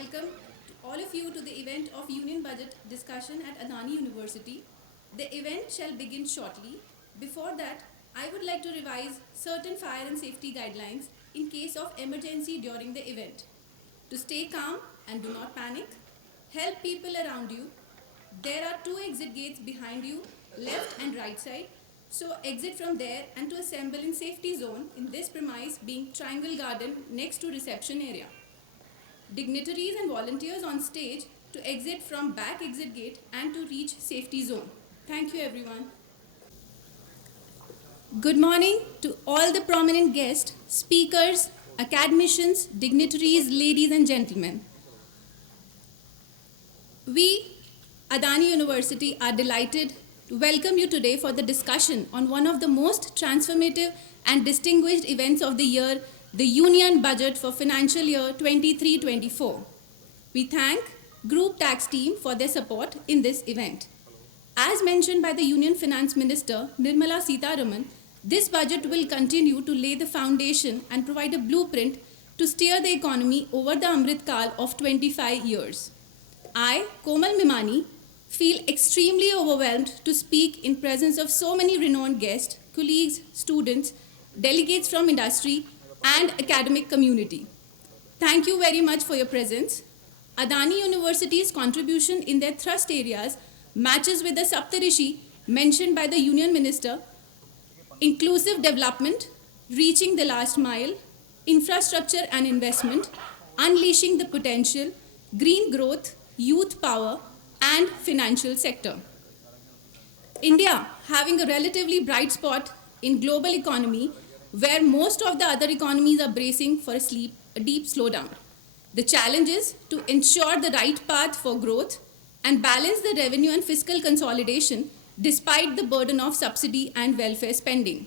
welcome all of you to the event of Union Budget discussion at Adani University. The event shall begin shortly. Before that, I would like to revise certain fire and safety guidelines in case of emergency during the event. To stay calm and do not panic, help people around you. There are two exit gates behind you, left and right side. So exit from there and to assemble in safety zone in this premise being Triangle Garden next to reception area. Dignitaries and volunteers on stage to exit from back exit gate and to reach safety zone. Thank you everyone. Good morning to all the prominent guests, speakers, academicians, dignitaries, ladies and gentlemen. We, Adani University, are delighted to welcome you today for the discussion on one of the most transformative and distinguished events of the year, the Union Budget for financial year 23-24. We thank Group Tax team for their support in this event. As mentioned by the Union Finance Minister, Nirmala Sitharaman, this budget will continue to lay the foundation and provide a blueprint to steer the economy over the Amrit Kal of 25 years. I, Komal Mimani, feel extremely overwhelmed to speak in presence of so many renowned guests, colleagues, students, delegates from industry and academic community. Thank you very much for your presence. Adani University's contribution in their thrust areas matches with the Saptarishi mentioned by the Union Minister: inclusive development, reaching the last mile, infrastructure and investment, unleashing the potential, green growth, youth power, and financial sector. India, having a relatively bright spot in global economy, where most of the other economies are bracing for a deep slowdown. The challenge is to ensure the right path for growth and balance the revenue and fiscal consolidation despite the burden of subsidy and welfare spending.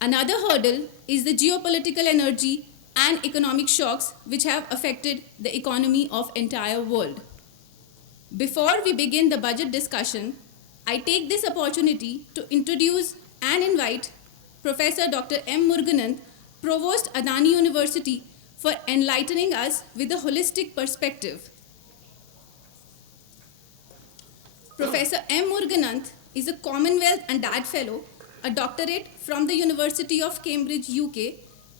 Another hurdle is the geopolitical energy and economic shocks which have affected the economy of entire world. Before we begin the budget discussion, I take this opportunity to introduce and invite Professor Dr. M. Murugananth, Provost Adani University, for enlightening us with a holistic perspective. Professor M. Murugananth is a Commonwealth and DAD Fellow, a doctorate from the University of Cambridge, UK,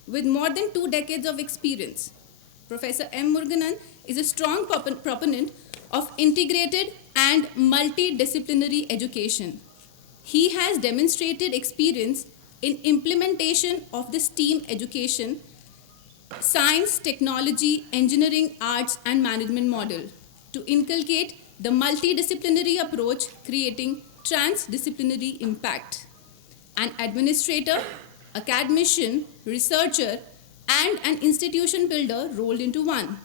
with more than 2 decades of experience. Professor M. Murugananth is a strong proponent of integrated and multidisciplinary education. He has demonstrated experience in implementation of the STEAM education, science, technology, engineering, arts, and management model to inculcate the multidisciplinary approach, creating transdisciplinary impact. An administrator, academician, researcher, and an institution builder rolled into one.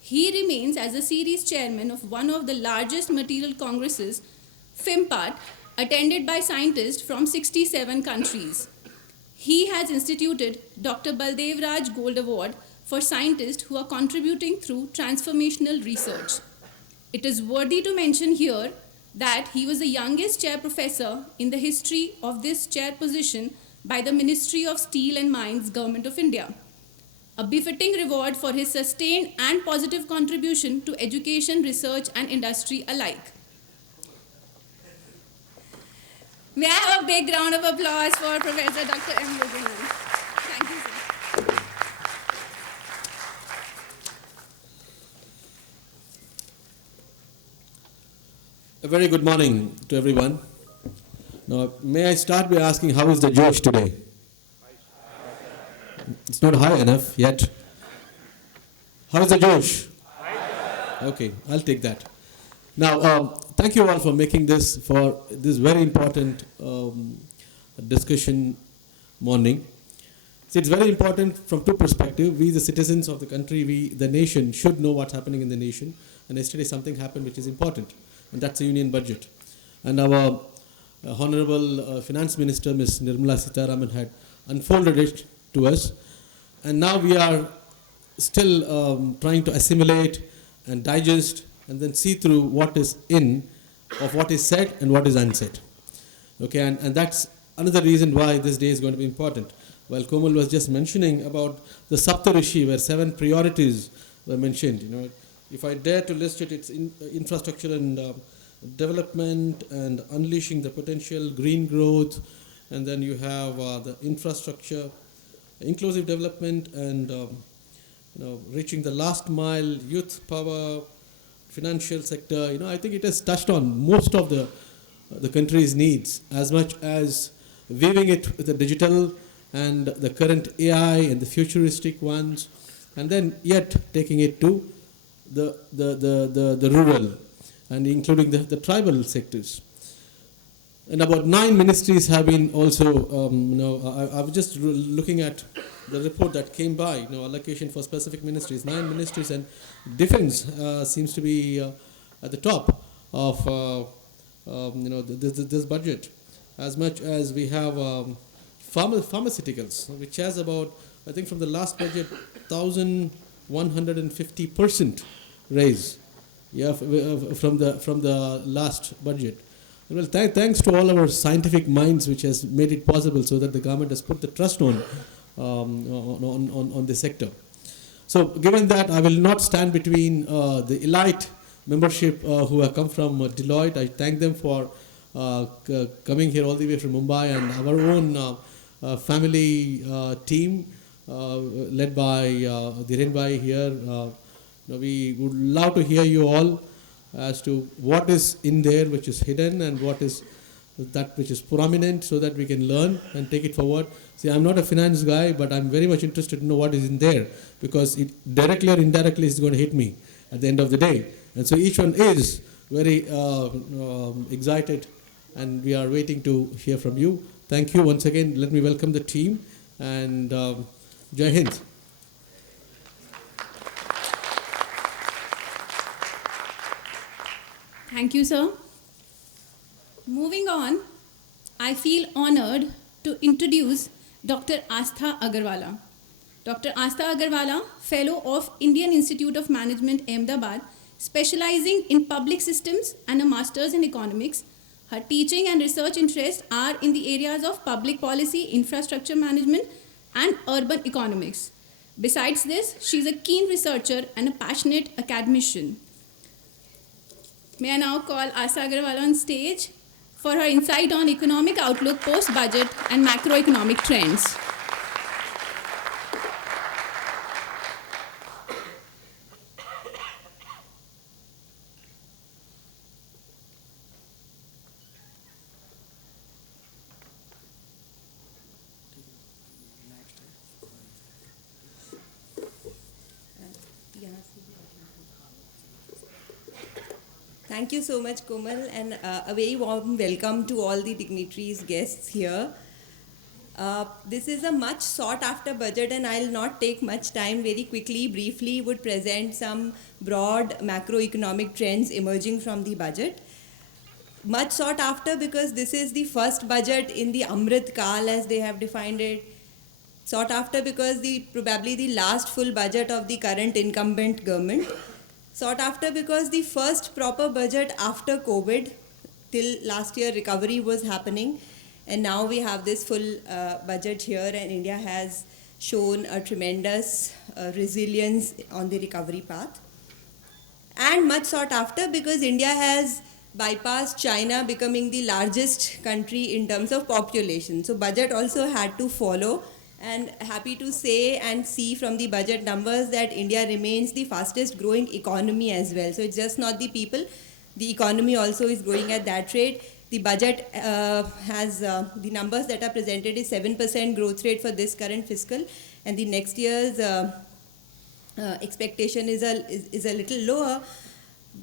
He remains as a series chairman of one of the largest material congresses, FIMPART, attended by scientists from 67 countries. He has instituted Dr. Baldev Raj Gold Award for scientists who are contributing through transformational research. It is worthy to mention here that he was the youngest chair professor in the history of this chair position by the Ministry of Steel and Mines, Government of India. A befitting reward for his sustained and positive contribution to education, research, and industry alike. May I have a big round of applause for Professor Dr. M. Murugananth. Thank you, sir. A very good morning to everyone. Now, may I start by asking, how is the Josh today? It's not high enough yet. How is the Josh? Okay, I'll take that. Now, thank you all for making this very important discussion morning. See, it's very important from two perspectives. We, the citizens of the country, the nation, should know what's happening in the nation. And yesterday something happened which is important, and that's the union budget. And our Honorable Finance Minister, Ms. Nirmala Sitharaman, had unfolded it to us. And now we are still trying to assimilate and digest and then see through what is of what is said and what is unsaid. Okay, and that's another reason why this day is going to be important. While Komal was just mentioning about the Saptarishi, where 7 priorities were mentioned, If I dare to list it, it's infrastructure and development and unleashing the potential, green growth, and then you have the infrastructure, inclusive development, and reaching the last mile, youth power, financial sector. I think it has touched on most of the country's needs, as much as weaving it with the digital and the current AI and the futuristic ones, and then yet taking it to the rural and including the tribal sectors. And about 9 ministries have been also, I was just looking at the report that came by, allocation for specific ministries, 9 ministries, and defense seems to be at the top of this budget, as much as we have pharmaceuticals, which has about, I think from the last budget, 1,150% raise, from the last budget. Well, thanks to all our scientific minds, which has made it possible, so that the government has put the trust on the sector. So, given that, I will not stand between the elite membership who have come from Deloitte. I thank them for coming here all the way from Mumbai, and our own family team led by Dhiren Bhai here. We would love to hear you all as to what is in there which is hidden and what is that which is prominent, so that we can learn and take it forward. See, I'm not a finance guy, but I'm very much interested to know what is in there, because it directly or indirectly is going to hit me at the end of the day. And so each one is very excited, and we are waiting to hear from you. Thank you once again. Let me welcome the team, and Jai Hind. Thank you, sir. Moving on, I feel honored to introduce Dr. Astha Agarwala. Dr. Astha Agarwala, Fellow of Indian Institute of Management, Ahmedabad, specializing in public systems and a master's in economics. Her teaching and research interests are in the areas of public policy, infrastructure management, and urban economics. Besides this, she is a keen researcher and a passionate academician. May I now call Astha Agarwala on stage for her insight on economic outlook, post-budget, and macroeconomic trends. Thank you so much, Komal, and a very warm welcome to all the dignitaries, guests here. This is a much sought after budget, and I'll not take much time. Very quickly, briefly, would present some broad macroeconomic trends emerging from the budget. Much sought after because this is the first budget in the Amrit Kal, as they have defined it. Sought after because probably the last full budget of the current incumbent government. Sought after because the first proper budget after COVID. Till last year recovery was happening, and now we have this full budget here, and India has shown a tremendous resilience on the recovery path. And much sought after because India has bypassed China, becoming the largest country in terms of population. So budget also had to follow. And happy to say and see from the budget numbers that India remains the fastest growing economy as well. So it's just not the people, the economy also is growing at that rate. The budget has, the numbers that are presented is 7% growth rate for this current fiscal, and the next year's expectation is a little lower.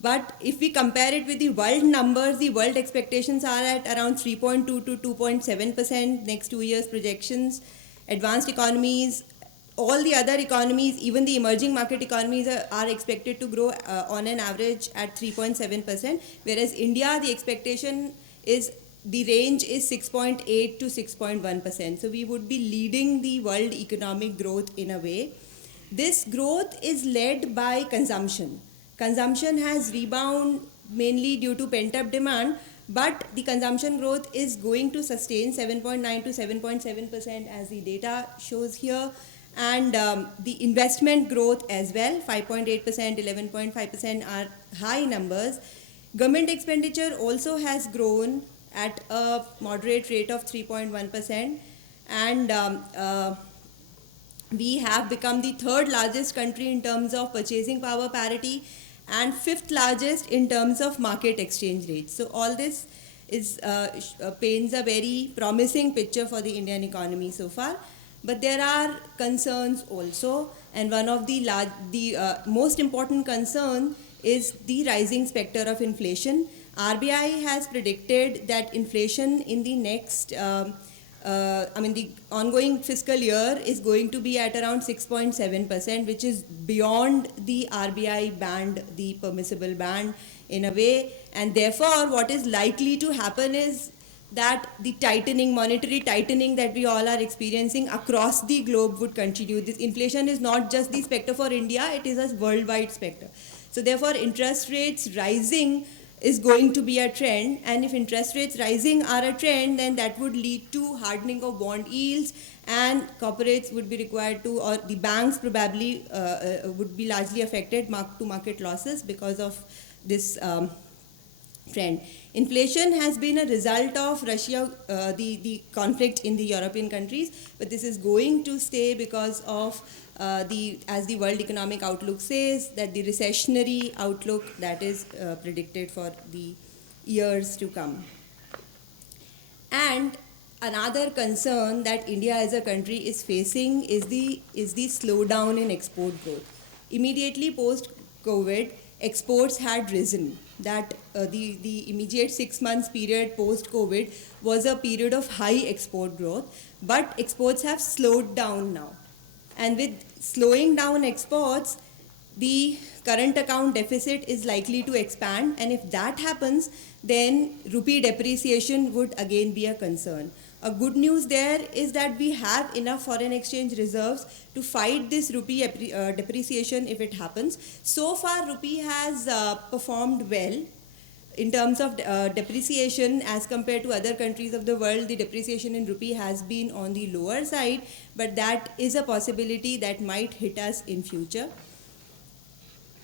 But if we compare it with the world numbers, the world expectations are at around 3.2 to 2.7% next 2 years projections. Advanced economies, all the other economies, even the emerging market economies are expected to grow on an average at 3.7%, whereas India, the expectation is, the range is 6.8 to 6.1%. So we would be leading the world economic growth in a way. This growth is led by consumption. Consumption has rebounded mainly due to pent-up demand, but the consumption growth is going to sustain 7.9 to 7.7% as the data shows here. And the investment growth as well, 5.8%, 11.5% are high numbers. Government expenditure also has grown at a moderate rate of 3.1%, and we have become the third largest country in terms of purchasing power parity and fifth largest in terms of market exchange rates. So all this is paints a very promising picture for the Indian economy so far. But there are concerns also, and one of the most important concern is the rising specter of inflation. RBI has predicted that inflation in the next the ongoing fiscal year is going to be at around 6.7%, which is beyond the RBI band, the permissible band in a way. And therefore, what is likely to happen is that the monetary tightening that we all are experiencing across the globe would continue. This inflation is not just the specter for India, it is a worldwide specter. So therefore, interest rates rising is going to be a trend, and if interest rates rising are a trend, then that would lead to hardening of bond yields, and corporates would be required to, or the banks probably would be largely affected mark-to-market losses because of this trend. Inflation has been a result of the conflict in the European countries, but this is going to stay because of as the World Economic Outlook says, that the recessionary outlook that is predicted for the years to come. And another concern that India as a country is facing is the slowdown in export growth. Immediately post-COVID, exports had risen. That the immediate 6 months period post-COVID was a period of high export growth, but exports have slowed down now. And with slowing down exports, the current account deficit is likely to expand, and if that happens, then rupee depreciation would again be a concern. A good news there is that we have enough foreign exchange reserves to fight this rupee depreciation if it happens. So far, rupee has performed well. In terms of depreciation, as compared to other countries of the world, the depreciation in rupee has been on the lower side, but that is a possibility that might hit us in future.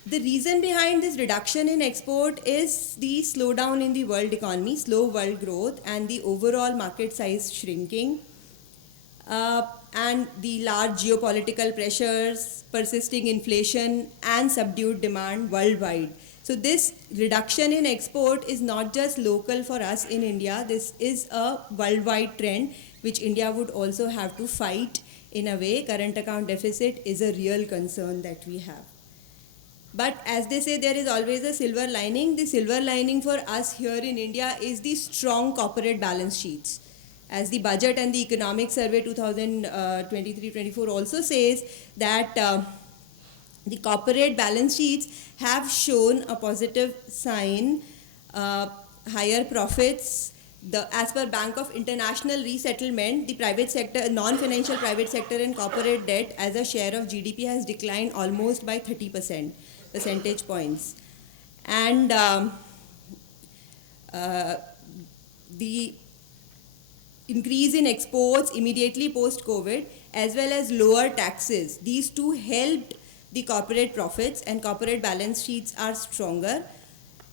The reason behind this reduction in export is the slowdown in the world economy, slow world growth, and the overall market size shrinking, and the large geopolitical pressures, persisting inflation, and subdued demand worldwide. So this reduction in export is not just local for us in India. This is a worldwide trend which India would also have to fight in a way. Current account deficit is a real concern that we have. But as they say, there is always a silver lining. The silver lining for us here in India is the strong corporate balance sheets. As the Budget and the Economic Survey 2023-24 also says that the corporate balance sheets have shown a positive sign, higher profits. As per Bank of International Resettlement, the private sector, non-financial private sector and corporate debt as a share of GDP has declined almost by 30% percentage points. And the increase in exports immediately post-COVID, as well as lower taxes, these two helped the corporate profits, and corporate balance sheets are stronger.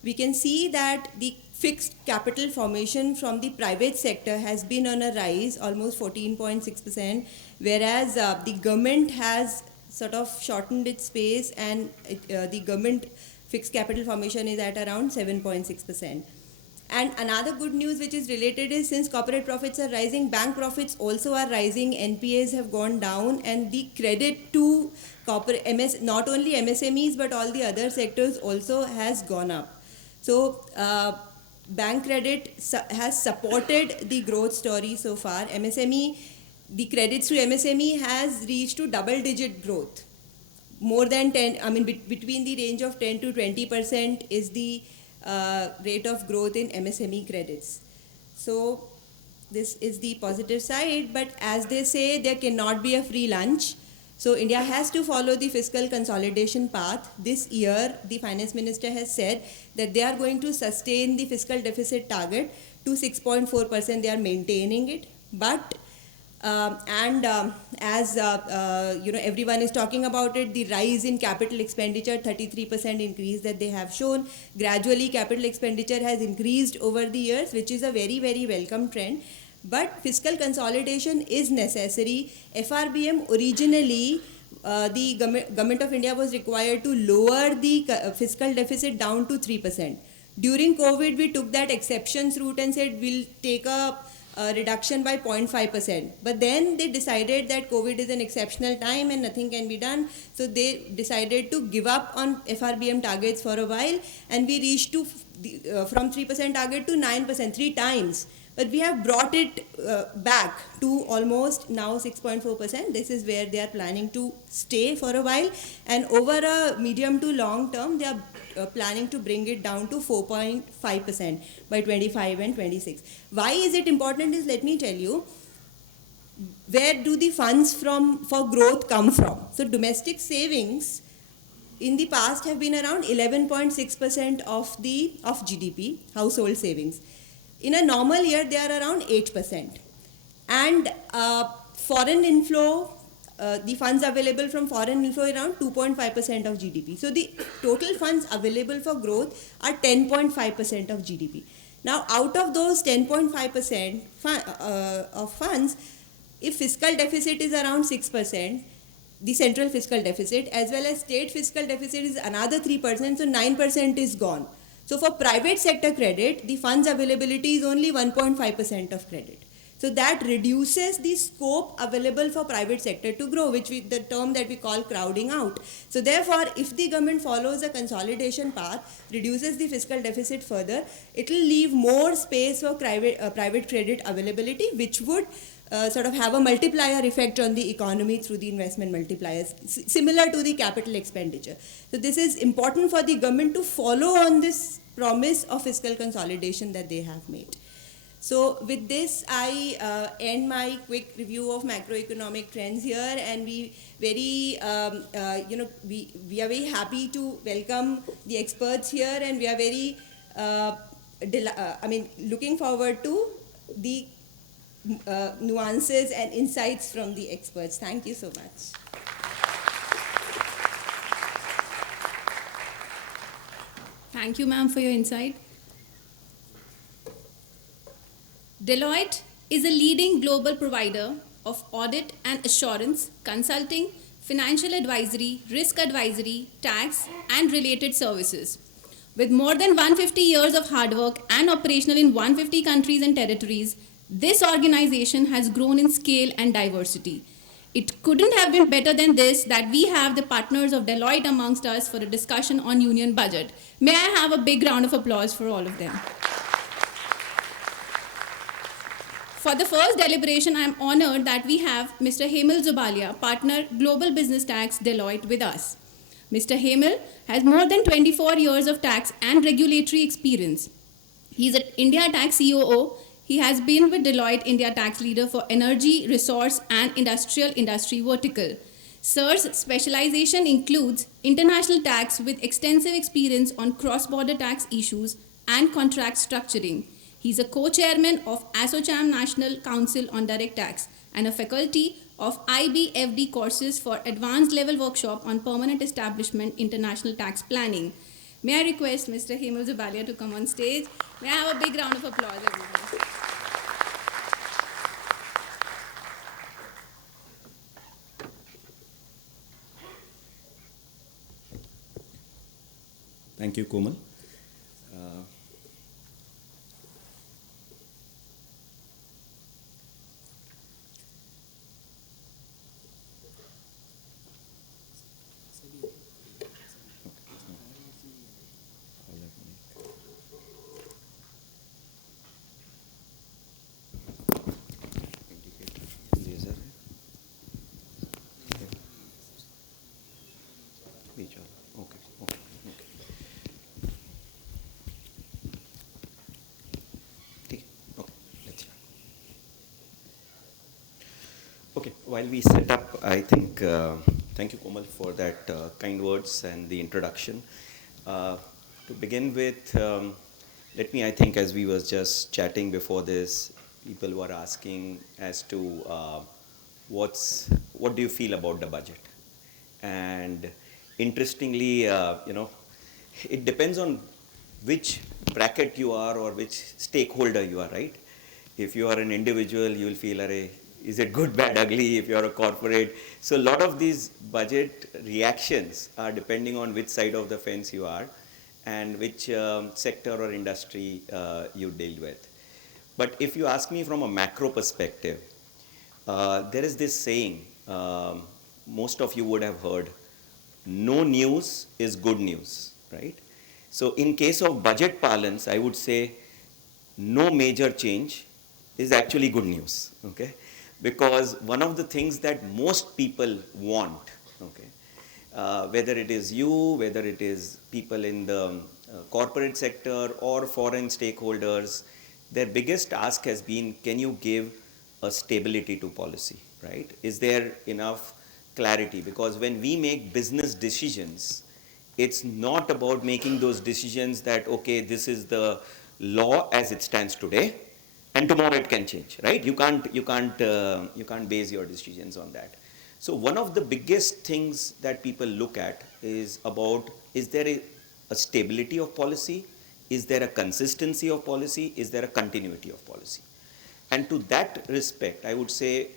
We can see that the fixed capital formation from the private sector has been on a rise, almost 14.6%, whereas the government has sort of shortened its pace, and the government fixed capital formation is at around 7.6%. And another good news which is related is, since corporate profits are rising, bank profits also are rising. NPAs have gone down, and the credit to corporate not only MSMEs but all the other sectors also has gone up. So bank credit has supported the growth story so far. The credits to MSME has reached to double-digit growth. More than 10, between the range of 10 to 20% is the rate of growth in MSME credits. So this is the positive side, but as they say, there cannot be a free lunch. So India has to follow the fiscal consolidation path. This year, the finance minister has said that they are going to sustain the fiscal deficit target to 6.4%. They are maintaining it, but As everyone is talking about it, the rise in capital expenditure, 33% increase that they have shown. Gradually, capital expenditure has increased over the years, which is a very, very welcome trend. But fiscal consolidation is necessary. FRBM originally, the government of India was required to lower the fiscal deficit down to 3%. During COVID, we took that exceptions route and said we'll take a reduction by 0.5%. But then they decided that COVID is an exceptional time and nothing can be done. So they decided to give up on FRBM targets for a while, and we reached to from 3% target to 9%, 3 times. But we have brought it back to almost now 6.4%. This is where they are planning to stay for a while. And over a medium to long term, they are planning to bring it down to 4.5% by 25 and 26. Why is it important is, let me tell you, where do the funds for growth come from? So domestic savings in the past have been around 11.6% of GDP, household savings. In a normal year, they are around 8%. And foreign inflow, the funds available from foreign inflow around 2.5% of GDP. So the total funds available for growth are 10.5% of GDP. Now, out of those 10.5% of funds, if fiscal deficit is around 6%, the central fiscal deficit, as well as state fiscal deficit is another 3%, so 9% is gone. So for private sector credit, the funds availability is only 1.5% of credit. So that reduces the scope available for private sector to grow, the term that we call crowding out. So therefore, if the government follows a consolidation path, reduces the fiscal deficit further, it will leave more space for private credit availability, which would sort of have a multiplier effect on the economy through the investment multipliers, similar to the capital expenditure. So this is important for the government to follow on this promise of fiscal consolidation that they have made. So with this, I end my quick review of macroeconomic trends here, and we are very happy to welcome the experts here, and we are very looking forward to the nuances and insights from the experts. Thank you so much. Thank you, ma'am, for your insight. Deloitte is a leading global provider of audit and assurance, consulting, financial advisory, risk advisory, tax, and related services. With more than 150 years of hard work and operational in 150 countries and territories, this organization has grown in scale and diversity. It couldn't have been better than this that we have the partners of Deloitte amongst us for a discussion on union budget. May I have a big round of applause for all of them? For the first deliberation, I am honored that we have Mr. Hemal Zubalia, partner Global Business Tax, Deloitte, with us. Mr. Hemal has more than 24 years of tax and regulatory experience. He is an India Tax COO. He has been with Deloitte India Tax Leader for Energy, Resource and Industrial Industry Vertical. Sir's specialization includes international tax with extensive experience on cross-border tax issues and contract structuring. He is a co-chairman of ASSOCHAM National Council on Direct Tax and a faculty of IBFD courses for advanced level workshop on permanent establishment international tax planning. May I request Mr. Hemal Zubalia to come on stage? May I have a big round of applause, everybody? Thank you, Komal. Okay, while we set up, I think, thank you, Komal, for that kind words and the introduction. To begin with, let me, I think, as we was just chatting before this, people were asking as to what do you feel about the budget? And interestingly, it depends on which bracket you are or which stakeholder you are, right? If you are an individual, you will feel, array, is it good, bad, ugly? If you are a corporate. So a lot of these budget reactions are depending on which side of the fence you are and which sector or industry you deal with. But if you ask me from a macro perspective, there is this saying, most of you would have heard, no news is good news, right? So in case of budget parlance, I would say no major change is actually good news, okay? Because one of the things that most people want, okay, whether it is you, whether it is people in the corporate sector or foreign stakeholders, their biggest ask has been, can you give a stability to policy, right? Is there enough clarity? Because when we make business decisions, it's not about making those decisions that, okay, this is the law as it stands today, and tomorrow it can change, right? You can't base your decisions on that. So one of the biggest things that people look at is about, is there a stability of policy? Is there a consistency of policy? Is there a continuity of policy? And to that respect, I would say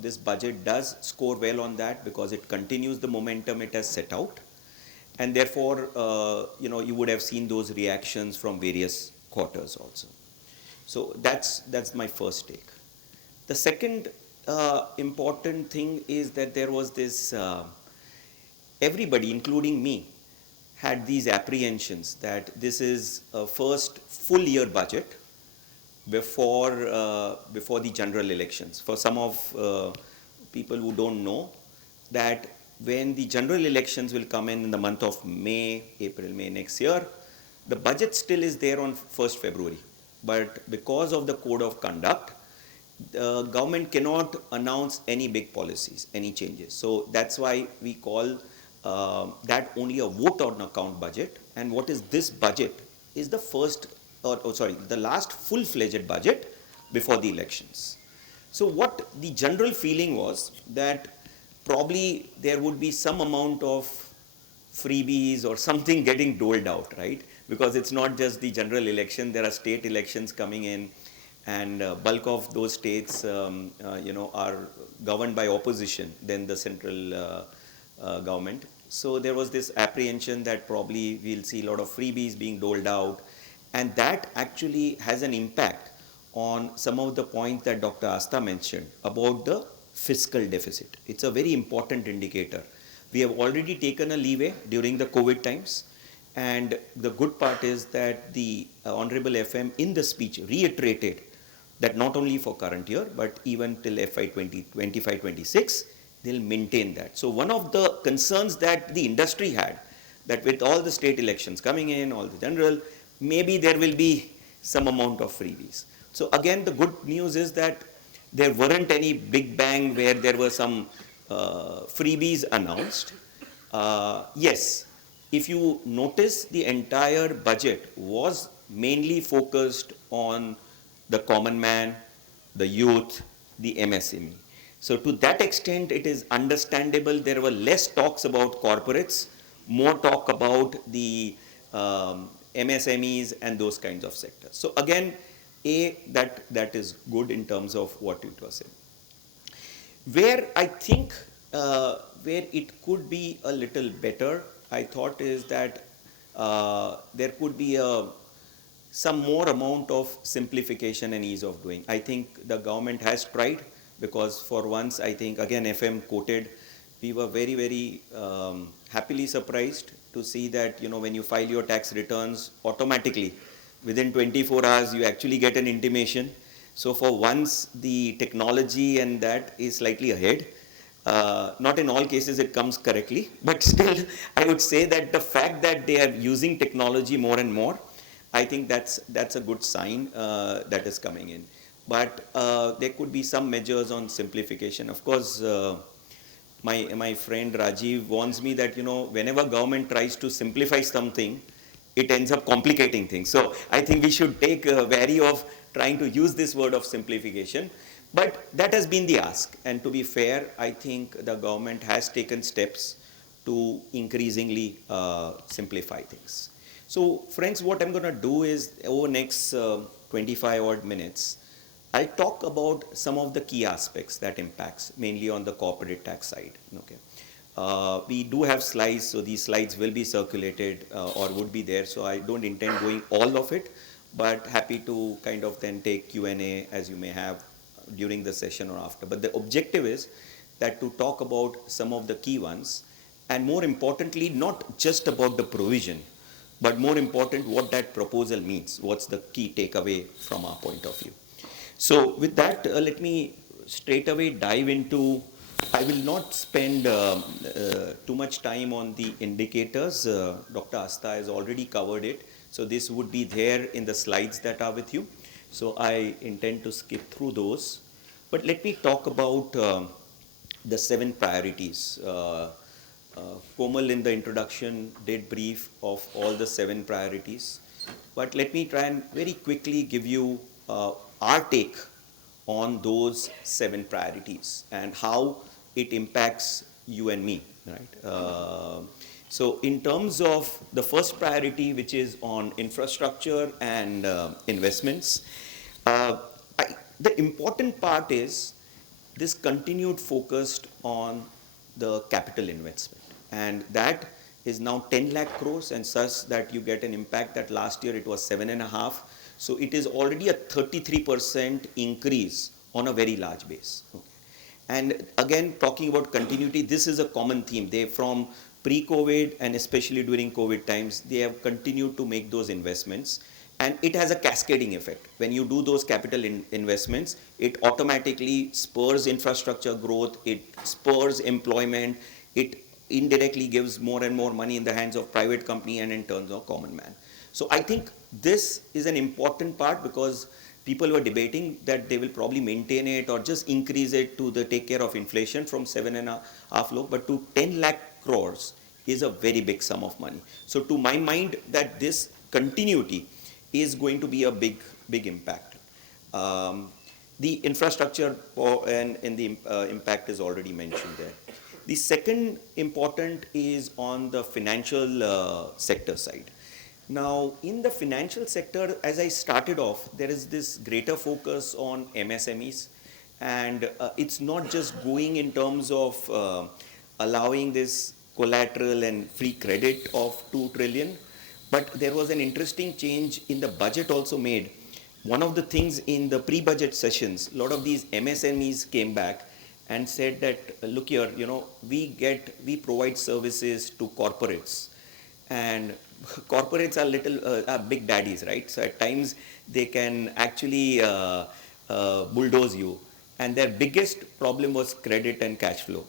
this budget does score well on that because it continues the momentum it has set out. And therefore, you would have seen those reactions from various quarters also. So that's my first take. The second important thing is that there was this, everybody, including me, had these apprehensions that this is a first full year budget before the general elections. For some of people who don't know, that when the general elections will come in the month of April, May next year, the budget still is there on 1st February. But because of the code of conduct, the government cannot announce any big policies, any changes. So that's why we call that only a vote on account budget. And what is this budget is the the last full-fledged budget before the elections. So what the general feeling was that probably there would be some amount of freebies or something getting doled out, right? Because it's not just the general election, there are state elections coming in, and bulk of those states are governed by opposition than the central government. So there was this apprehension that probably we'll see a lot of freebies being doled out, and that actually has an impact on some of the points that Dr. Asta mentioned about the fiscal deficit. It's a very important indicator. We have already taken a leeway during the COVID times, and the good part is that the Honorable FM in the speech reiterated that not only for current year, but even till FY 25-26, they'll maintain that. So one of the concerns that the industry had, that with all the state elections coming in, all the general, maybe there will be some amount of freebies. So again, the good news is that there weren't any big bang where there were some freebies announced. Yes, if you notice, the entire budget was mainly focused on the common man, the youth, the MSME. So to that extent, it is understandable there were less talks about corporates, more talk about the MSMEs and those kinds of sectors. So again, that is good in terms of what it was saying. Where I think where it could be a little better, I thought, is that there could be some more amount of simplification and ease of doing. I think the government has tried, because for once, I think, again, FM quoted, we were very, very happily surprised to see that, when you file your tax returns, automatically, within 24 hours, you actually get an intimation. So for once, the technology and that is slightly ahead. Not in all cases it comes correctly, but still, I would say that the fact that they are using technology more and more, I think that's a good sign that is coming in. But there could be some measures on simplification. Of course, my friend Rajiv warns me that, whenever government tries to simplify something, it ends up complicating things. So I think we should take wary of trying to use this word of simplification. But that has been the ask. And to be fair, I think the government has taken steps to increasingly simplify things. So, friends, what I'm going to do is over next 25 odd minutes, I'll talk about some of the key aspects that impacts, mainly on the corporate tax side. Okay. We do have slides, so these slides will be circulated or would be there. So I don't intend going all of it, but happy to kind of then take Q&A as you may have during the session or after. But the objective is that to talk about some of the key ones, and more importantly, not just about the provision, but more important, what that proposal means. What's the key takeaway from our point of view? So with that, let me straight away dive into, I will not spend too much time on the indicators. Dr. Asta has already covered it. So this would be there in the slides that are with you. So I intend to skip through those. But let me talk about the 7 priorities. Komal in the introduction did brief of all the 7 priorities. But let me try and very quickly give you our take on those 7 priorities and how it impacts you and me, right? So in terms of the first priority, which is on infrastructure and investments, the important part is this continued focus on the capital investment. And that is now 10 lakh crores, and such that you get an impact that last year it was 7.5. So it is already a 33% increase on a very large base. Okay. And again, talking about continuity, this is a common theme. They, from pre-COVID and especially during COVID times, they have continued to make those investments. And it has a cascading effect. When you do those capital investments, it automatically spurs infrastructure growth, it spurs employment, it indirectly gives more and more money in the hands of private company and in terms of common man. So I think this is an important part, because people were debating that they will probably maintain it or just increase it to take care of inflation from 7.5 lakh, but to 10 lakh crores is a very big sum of money. So to my mind, that this continuity is going to be a big impact. The infrastructure and the impact is already mentioned there. The second important is on the financial sector side. Now, in the financial sector, as I started off, there is this greater focus on MSMEs, and it's not just going in terms of allowing this collateral and free credit of 2 trillion, but there was an interesting change in the budget also made. One of the things in the pre-budget sessions, a lot of these MSMEs came back and said that, look here, we provide services to corporates, and corporates are big daddies, right? So at times they can actually bulldoze you, and their biggest problem was credit and cash flow.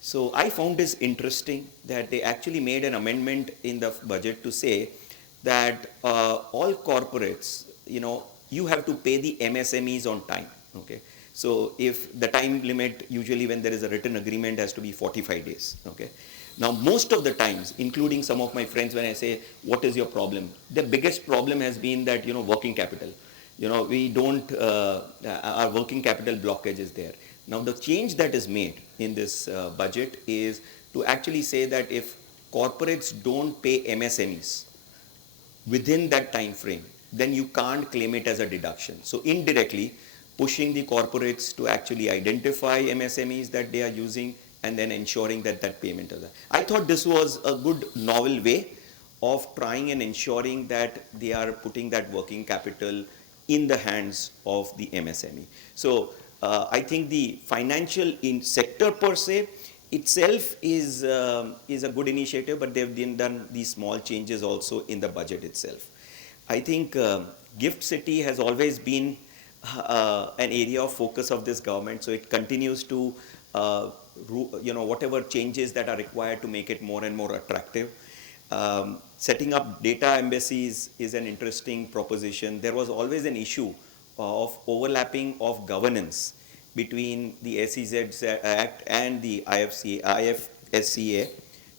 So I found this interesting that they actually made an amendment in the budget to say that all corporates, you have to pay the MSMEs on time, okay? So if the time limit, usually when there is a written agreement, has to be 45 days, okay? Now, most of the times, including some of my friends, when I say, what is your problem? The biggest problem has been that, working capital. We don't, our working capital blockage is there. Now, the change that is made in this budget is to actually say that if corporates don't pay MSMEs within that time frame, then you can't claim it as a deduction. So indirectly, pushing the corporates to actually identify MSMEs that they are using and then ensuring that payment is there. I thought this was a good novel way of trying and ensuring that they are putting that working capital in the hands of the MSME. So I think the financial sector per se itself is a good initiative, but they've done these small changes also in the budget itself. I think Gift City has always been an area of focus of this government, so it continues to whatever changes that are required to make it more and more attractive. Setting up data embassies is an interesting proposition. There was always an issue of overlapping of governance between the SEZ Act and the IFSCA.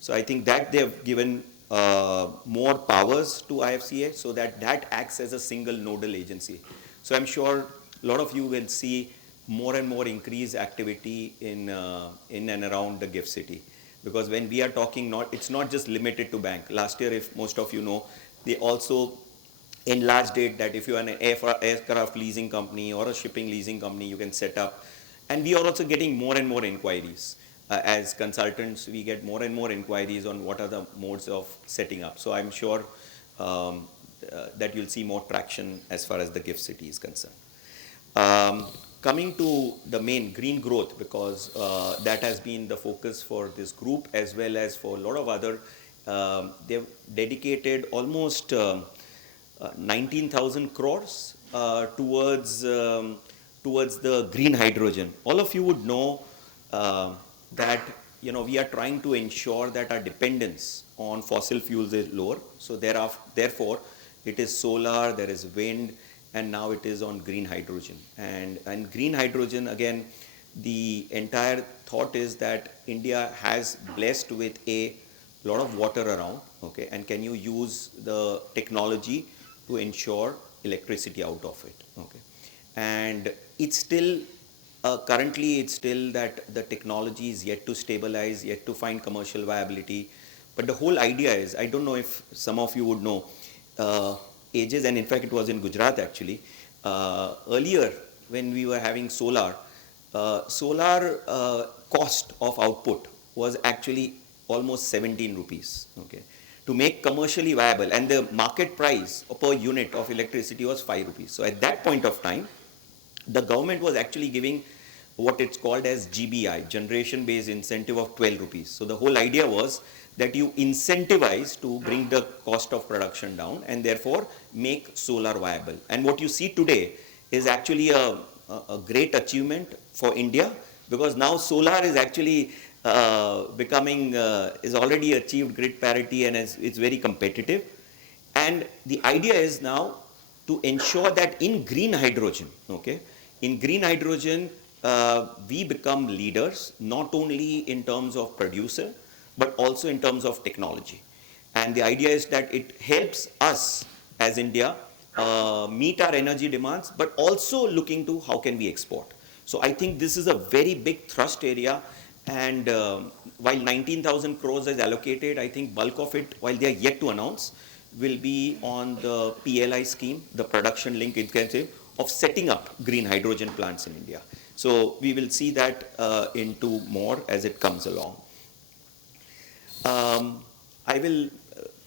So I think that they have given more powers to IFCA so that acts as a single nodal agency. So I'm sure a lot of you will see more and more increased activity in and around the gift city. Because when we are talking, it's not just limited to bank. Last year, if most of you know, they also enlarged it that if you are an aircraft leasing company or a shipping leasing company, you can set up. And we are also getting more and more inquiries. As consultants, we get more and more inquiries on what are the modes of setting up. So I'm sure that you'll see more traction as far as the gift city is concerned. Coming to the main green growth, because that has been the focus for this group as well as for a lot of other, they've dedicated almost 19,000 crores towards the green hydrogen. All of you would know that we are trying to ensure that our dependence on fossil fuels is lower. So therefore, it is solar, there is wind, and now it is on green hydrogen. And green hydrogen, again, the entire thought is that India has blessed with a lot of water around, okay, and can you use the technology to ensure electricity out of it, okay. And it's still, currently it's still that the technology is yet to stabilize, yet to find commercial viability. But the whole idea is, I don't know if some of you would know, ages, and in fact it was in Gujarat actually, earlier when we were having solar cost of output was actually almost 17 rupees, okay, to make commercially viable, and the market price per unit of electricity was 5 rupees. So at that point of time, the government was actually giving what it's called as GBI, generation based incentive of 12 rupees. So the whole idea was that you incentivize to bring the cost of production down and therefore make solar viable. And what you see today is actually a great achievement for India, because now solar is actually is already achieved grid parity and it's very competitive. And the idea is now to ensure that in green hydrogen, okay, in green hydrogen, we become leaders, not only in terms of producer, but also in terms of technology. And the idea is that it helps us as India meet our energy demands, but also looking to how can we export. So I think this is a very big thrust area. And while 19,000 crores is allocated, I think bulk of it, while they are yet to announce, will be on the PLI scheme, the production link incentive of setting up green hydrogen plants in India. So we will see that into more as it comes along. I will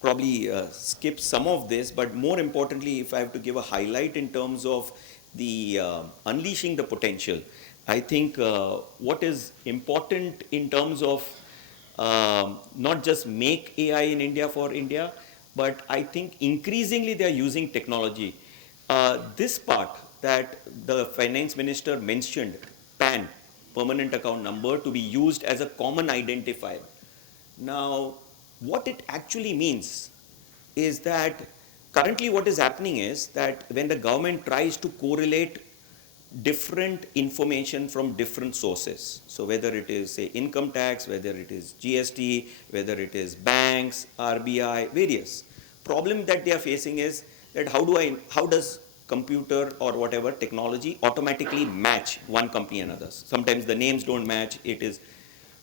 probably skip some of this, but more importantly, if I have to give a highlight in terms of the unleashing the potential, I think what is important in terms of not just make AI in India for India, but I think increasingly they are using technology. This part that the finance minister mentioned, PAN, permanent account number, to be used as a common identifier. Now, what it actually means is that currently what is happening is that when the government tries to correlate different information from different sources, so whether it is, say, income tax, whether it is GST, whether it is banks, RBI, various, problem that they are facing is that how does computer or whatever technology automatically match one company and others? Sometimes the names don't match,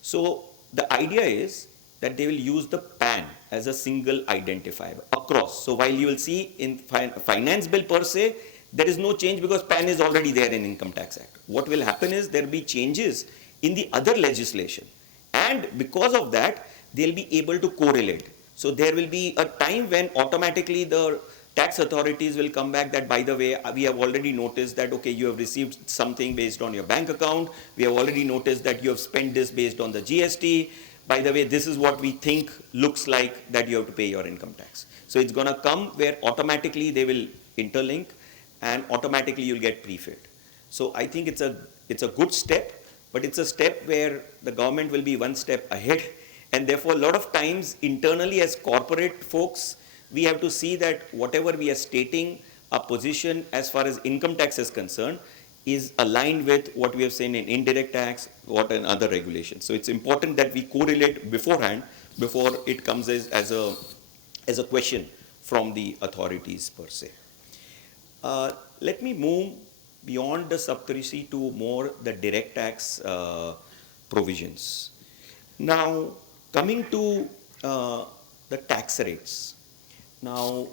so the idea is that they will use the PAN as a single identifier across. So while you will see in finance bill per se, there is no change because PAN is already there in Income Tax Act. What will happen is there will be changes in the other legislation. And because of that, they'll be able to correlate. So there will be a time when automatically the tax authorities will come back that, by the way, we have already noticed that, okay, you have received something based on your bank account. We have already noticed that you have spent this based on the GST. By the way, this is what we think looks like that you have to pay your income tax. So it's going to come where automatically they will interlink and automatically you'll get pre-filled. So I think it's a good step, but it's a step where the government will be one step ahead. And therefore, a lot of times internally as corporate folks, we have to see that whatever we are stating, our position as far as income tax is concerned, is aligned with what we have seen in indirect tax, what and other regulations. So it's important that we correlate beforehand, before it comes as a question from the authorities per se. Let me move beyond the sub-30 to more the direct tax provisions. Now, coming to the tax rates. Now,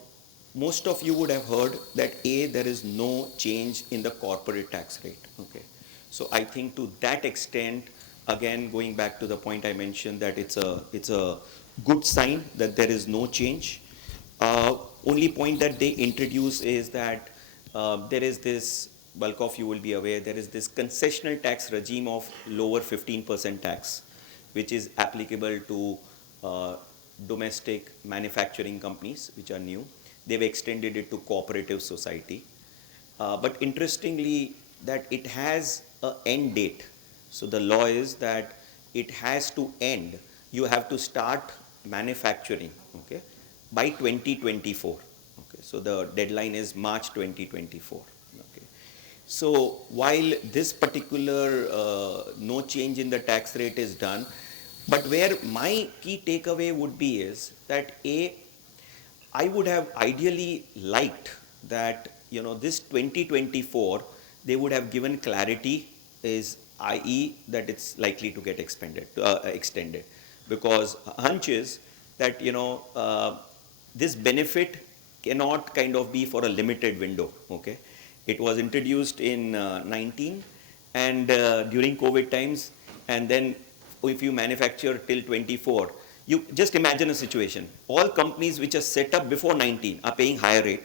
most of you would have heard that there is no change in the corporate tax rate. Okay, so I think to that extent, again going back to the point I mentioned, that it's a good sign that there is no change. Only point that they introduce is that there is this, bulk of you will be aware, there is this concessional tax regime of lower 15% tax, which is applicable to domestic manufacturing companies, which are new. They've extended it to cooperative society. But interestingly, that it has an end date. So the law is that it has to end. You have to start manufacturing, okay, by 2024. Okay, so the deadline is March 2024. Okay. So while this particular no change in the tax rate is done, but where my key takeaway would be is that I would have ideally liked that, this 2024, they would have given clarity, is i.e. that it's likely to get extended. Because hunch is that, this benefit cannot kind of be for a limited window, okay? It was introduced in 19 and during COVID times, and then if you manufacture till 24, you just imagine a situation. All companies which are set up before 19 are paying higher rate.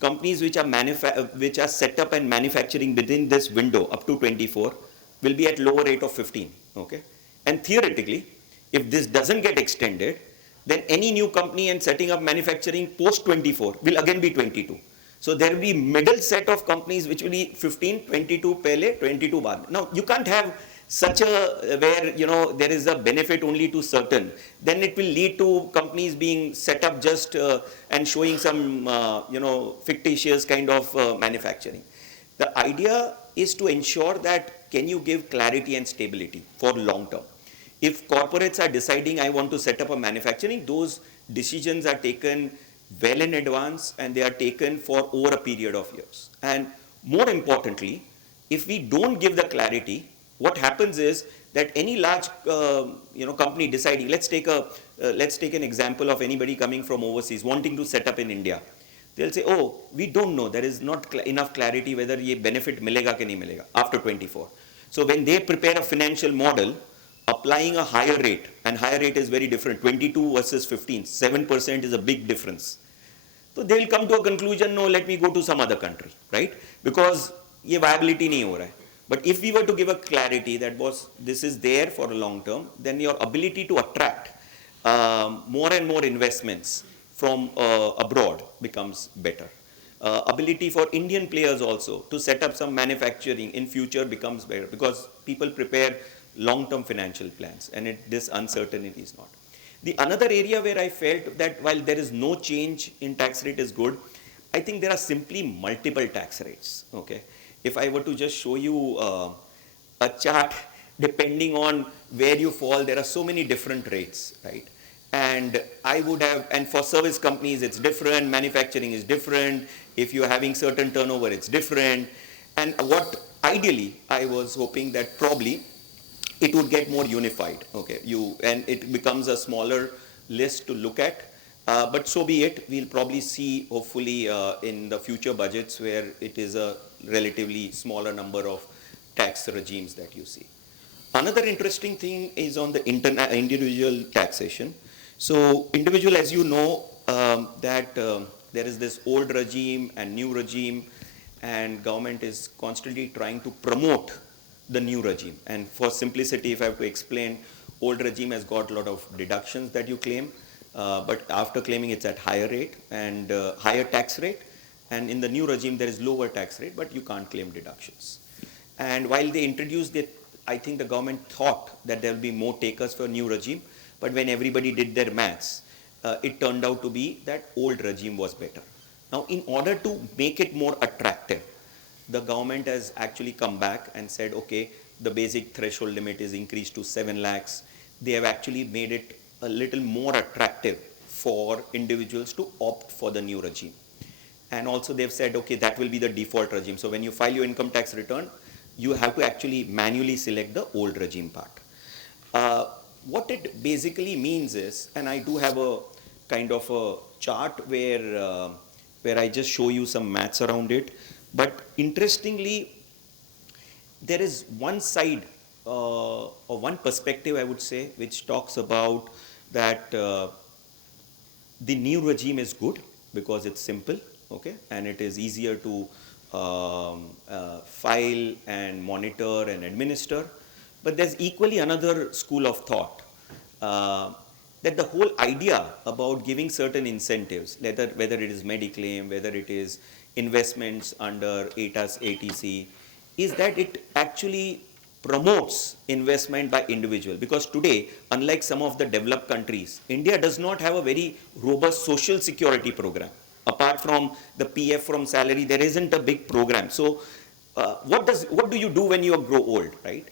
Companies which are set up and manufacturing within this window up to 24 will be at lower rate of 15. Okay, and theoretically, if this doesn't get extended, then any new company and setting up manufacturing post 24 will again be 22. So there will be middle set of companies which will be 15, 22 pehle, 22 baad. Now you can't have such a where there is a benefit only to certain. Then it will lead to companies being set up just and showing some fictitious kind of manufacturing. The idea is to ensure that can you give clarity and stability for long term. If corporates are deciding I want to set up a manufacturing, those decisions are taken well in advance and they are taken for over a period of years. And more importantly, if we don't give the clarity, what happens is that any large company deciding, let's take an example of anybody coming from overseas wanting to set up in India. They'll say, oh, we don't know, there is not enough clarity whether ye benefit milega ke nahi milega after 24. So when they prepare a financial model, applying a higher rate, and higher rate is very different, 22 versus 15, 7% is a big difference. So they will come to a conclusion, no, let me go to some other country, right? Because ye viability nahi ho raha hai. But if we were to give a clarity that this is there for a long term, then your ability to attract more and more investments from abroad becomes better. Ability for Indian players also to set up some manufacturing in future becomes better because people prepare long-term financial plans and this uncertainty is not. The another area where I felt that while there is no change in tax rate is good, I think there are simply multiple tax rates, okay? If I were to just show you a chart, depending on where you fall, there are so many different rates, right? And and for service companies, it's different, manufacturing is different, if you're having certain turnover, it's different. And what ideally, I was hoping that probably it would get more unified, okay? And it becomes a smaller list to look at. But so be it, we'll probably see hopefully in the future budgets where it is a relatively smaller number of tax regimes that you see. Another interesting thing is on the individual taxation. So individual, as you know, that there is this old regime and new regime, and government is constantly trying to promote the new regime. And for simplicity, if I have to explain, old regime has got a lot of deductions that you claim, but after claiming it's at higher rate and higher tax rate. And in the new regime, there is lower tax rate, but you can't claim deductions. And while they introduced it, I think the government thought that there will be more takers for new regime, but when everybody did their maths, it turned out to be that old regime was better. Now, in order to make it more attractive, the government has actually come back and said, okay, the basic threshold limit is increased to 7 lakhs. They have actually made it a little more attractive for individuals to opt for the new regime. and also they've said, okay, that will be the default regime. So when you file your income tax return, you have to actually manually select the old regime part. What it basically means is, and I do have a kind of a chart where I just show you some maths around it. But interestingly, there is one side or one perspective, I would say, which talks about that the new regime is good because it's simple, okay, and it is easier to file and monitor and administer. But there's equally another school of thought that the whole idea about giving certain incentives, whether it is Mediclaim, whether it is investments under ATAS, ATC, is that it actually promotes investment by individual. Because today, unlike some of the developed countries, India does not have a very robust social security program. Apart from the PF from salary, there isn't a big program. So what do you do when you grow old, right?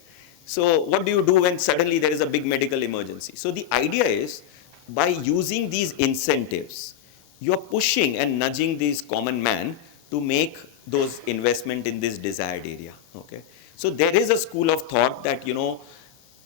So what do you do when suddenly there is a big medical emergency? So the idea is, by using these incentives, you're pushing and nudging this common man to make those investment in this desired area, okay? So there is a school of thought that,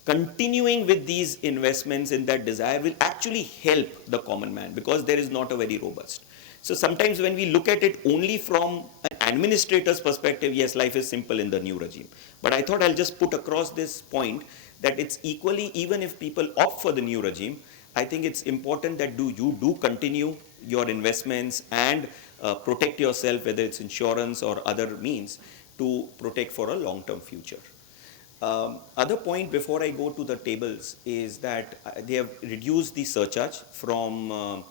continuing with these investments in that desire will actually help the common man, because there is not a very robust. So sometimes when we look at it only from an administrator's perspective, yes, life is simple in the new regime. But I thought I'll just put across this point that it's equally, even if people opt for the new regime, I think it's important that you do continue your investments and protect yourself, whether it's insurance or other means, to protect for a long-term future. Other point before I go to the tables is that they have reduced the surcharge from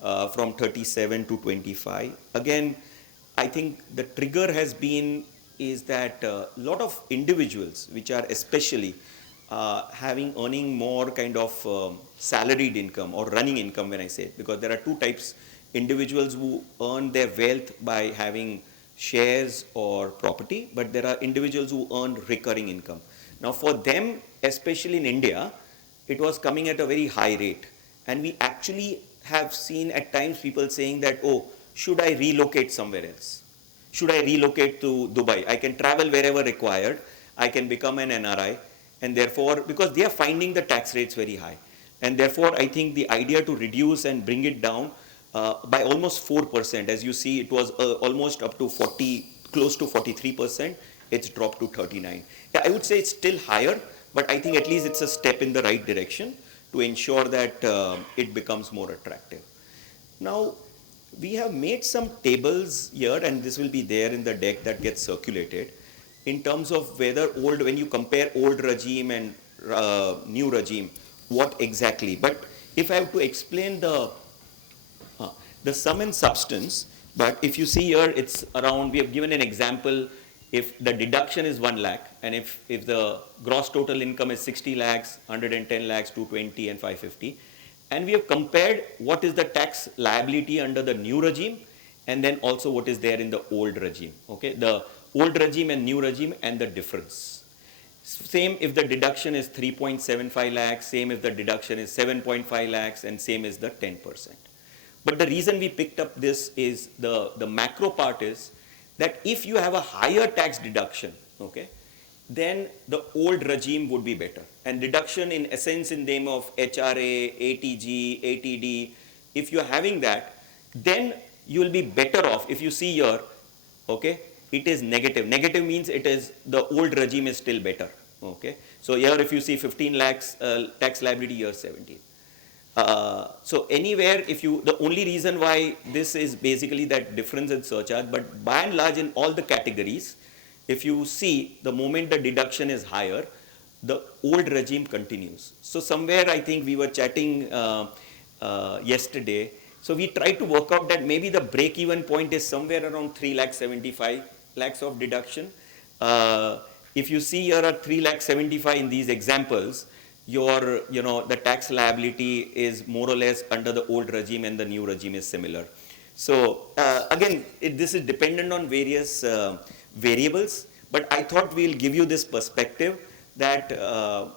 37 to 25. Again, I think the trigger has been is that a lot of individuals, which are especially earning more kind of salaried income or running income, when I say it, because there are two types: individuals who earn their wealth by having shares or property, but there are individuals who earn recurring income. Now for them, especially in India, it was coming at a very high rate, and we actually have seen at times people saying that, oh, should I relocate somewhere else? Should I relocate to Dubai? I can travel wherever required. I can become an NRI. And therefore, because they are finding the tax rates very high. And therefore, I think the idea to reduce and bring it down by almost 4%, as you see, it was almost up to 40, close to 43%. It's dropped to 39. Yeah, I would say it's still higher, but I think at least it's a step in the right direction to ensure that it becomes more attractive. Now, we have made some tables here, and this will be there in the deck that gets circulated, in terms of whether when you compare old regime and new regime, what exactly. But if I have to explain the sum and substance, but if you see here, it's around, we have given an example, if the deduction is 1 lakh, and if the gross total income is 60 lakhs, 110 lakhs, 220 and 550, and we have compared what is the tax liability under the new regime, and then also what is there in the old regime, okay? The old regime and new regime and the difference. Same if the deduction is 3.75 lakhs, same if the deduction is 7.5 lakhs, and same is the 10%. But the reason we picked up this is the macro part is that if you have a higher tax deduction, okay, then the old regime would be better. And deduction in essence in name of HRA, ATG, ATD, if you're having that, then you will be better off. If you see here, okay, it is negative. Negative means it is the old regime is still better, okay. So here if you see 15 lakhs tax liability, here 17. So anywhere, the only reason why this is basically that difference in surcharge, but by and large in all the categories, if you see the moment the deduction is higher, the old regime continues. So somewhere I think we were chatting yesterday. So we tried to work out that maybe the break-even point is somewhere around 3,75,000 lakhs of deduction. If you see here at 3,75,000 in these examples, the tax liability is more or less under the old regime and the new regime is similar. So again, this is dependent on various variables, but I thought we'll give you this perspective that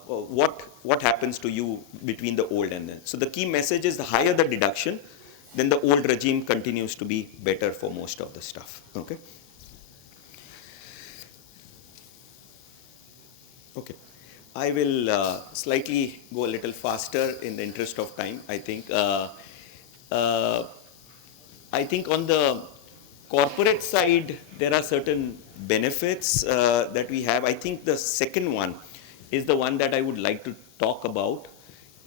what happens to you between the old and then. So the key message is the higher the deduction, then the old regime continues to be better for most of the stuff. Okay. Okay. I will slightly go a little faster in the interest of time. I think on the corporate side, there are certain benefits that we have. I think the second one is the one that I would like to talk about,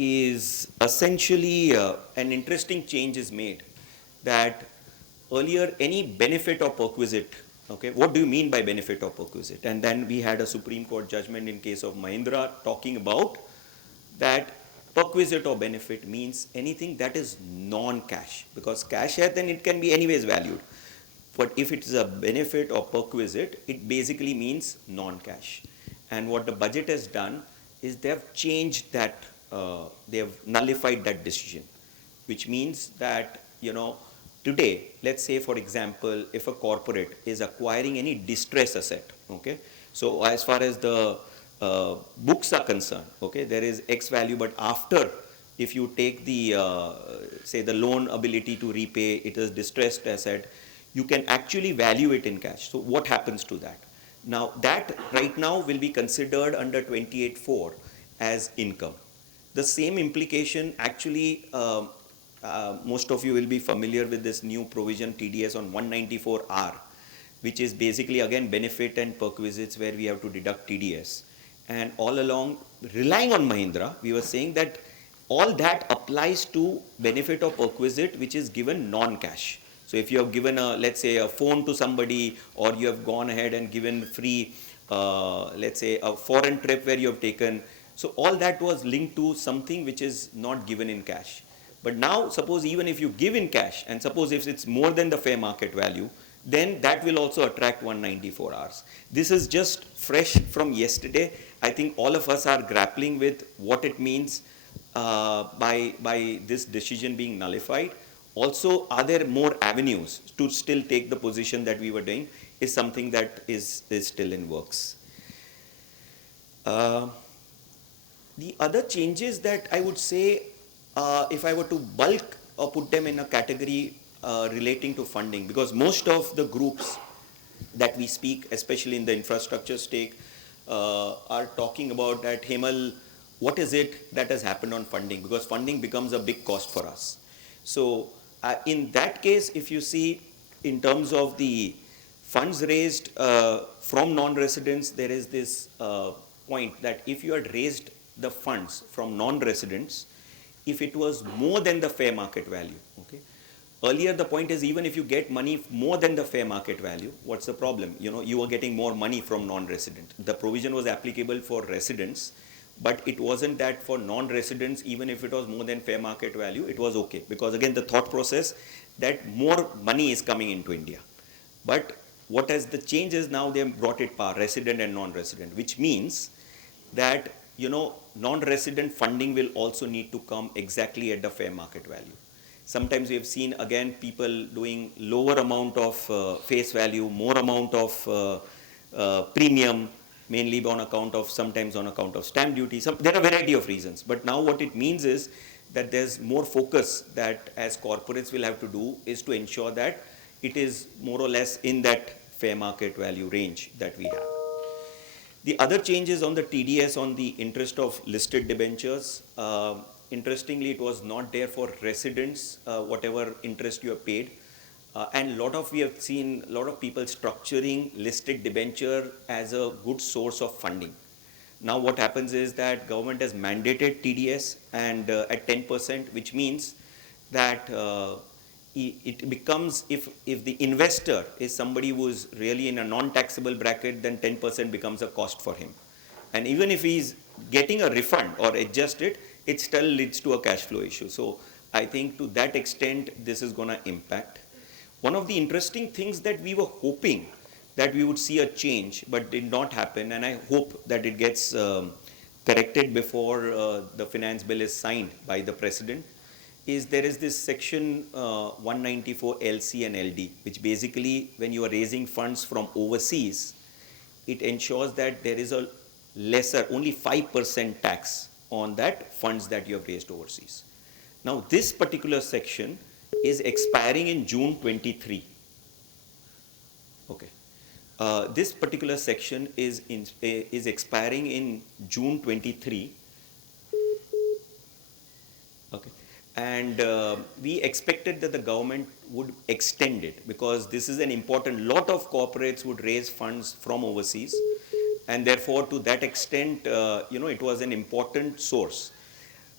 is essentially an interesting change is made that earlier any benefit or perquisite, okay, what do you mean by benefit or perquisite? And then we had a Supreme Court judgment in case of Mahindra talking about that perquisite or benefit means anything that is non-cash, because cash hai, then it can be anyways valued. But if it is a benefit or perquisite, it basically means non-cash. And what the budget has done is they have changed that, they have nullified that decision, which means that, today, let's say for example, if a corporate is acquiring any distress asset, okay, so as far as the books are concerned, okay, there is X value, but after, if you take the, say the loan ability to repay, it is distressed asset, you can actually value it in cash. So what happens to that? Now that right now will be considered under 28(4) as income. The same implication actually, most of you will be familiar with this new provision TDS on 194R, which is basically again benefit and perquisites where we have to deduct TDS. And all along, relying on Mahindra, we were saying that all that applies to benefit or perquisite which is given non-cash. So if you have given a, let's say, a phone to somebody, or you have gone ahead and given free, let's say, a foreign trip where you have taken, so all that was linked to something which is not given in cash. But now, suppose even if you give in cash, and suppose if it's more than the fair market value, then that will also attract 194 hours. This is just fresh from yesterday. I think all of us are grappling with what it means by this decision being nullified. Also, are there more avenues to still take the position that we were doing, is something that is still in works. The other changes that I would say, if I were to bulk or put them in a category relating to funding, because most of the groups that we speak, especially in the infrastructure stake, are talking about that, Hemal, what is it that has happened on funding? Because funding becomes a big cost for us. So in that case, if you see in terms of the funds raised from non-residents, there is this point that if you had raised the funds from non-residents, if it was more than the fair market value, okay. Earlier, the point is even if you get money more than the fair market value, what's the problem? You are getting more money from non-resident. The provision was applicable for residents, but it wasn't that for non-residents, even if it was more than fair market value, it was okay. Because again, the thought process that more money is coming into India. But what has the change is now they have brought it par, resident and non-resident, which means that, non-resident funding will also need to come exactly at the fair market value. Sometimes we have seen, again, people doing lower amount of face value, more amount of premium, mainly on account of, sometimes on account of stamp duty. There are a variety of reasons. But now what it means is that there's more focus that as corporates will have to do is to ensure that it is more or less in that fair market value range that we have. The other changes on the TDS on the interest of listed debentures. Interestingly, it was not there for residents, whatever interest you have paid. And we have seen a lot of people structuring listed debenture as a good source of funding. Now what happens is that government has mandated TDS and at 10%, which means that it becomes, if the investor is somebody who is really in a non-taxable bracket, then 10% becomes a cost for him. And even if he's getting a refund or adjust it, it still leads to a cash flow issue. So I think to that extent, this is going to impact. One of the interesting things that we were hoping that we would see a change, but did not happen, and I hope that it gets corrected before the finance bill is signed by the president, is there is this section 194 LC and LD, which basically when you are raising funds from overseas, it ensures that there is a lesser, only 5% tax on that funds that you have raised overseas. Now this particular section is expiring in June 23. Okay. This particular section is expiring in June 23. Okay. And we expected that the government would extend it because this is an important, lot of corporates would raise funds from overseas, and therefore to that extent, it was an important source.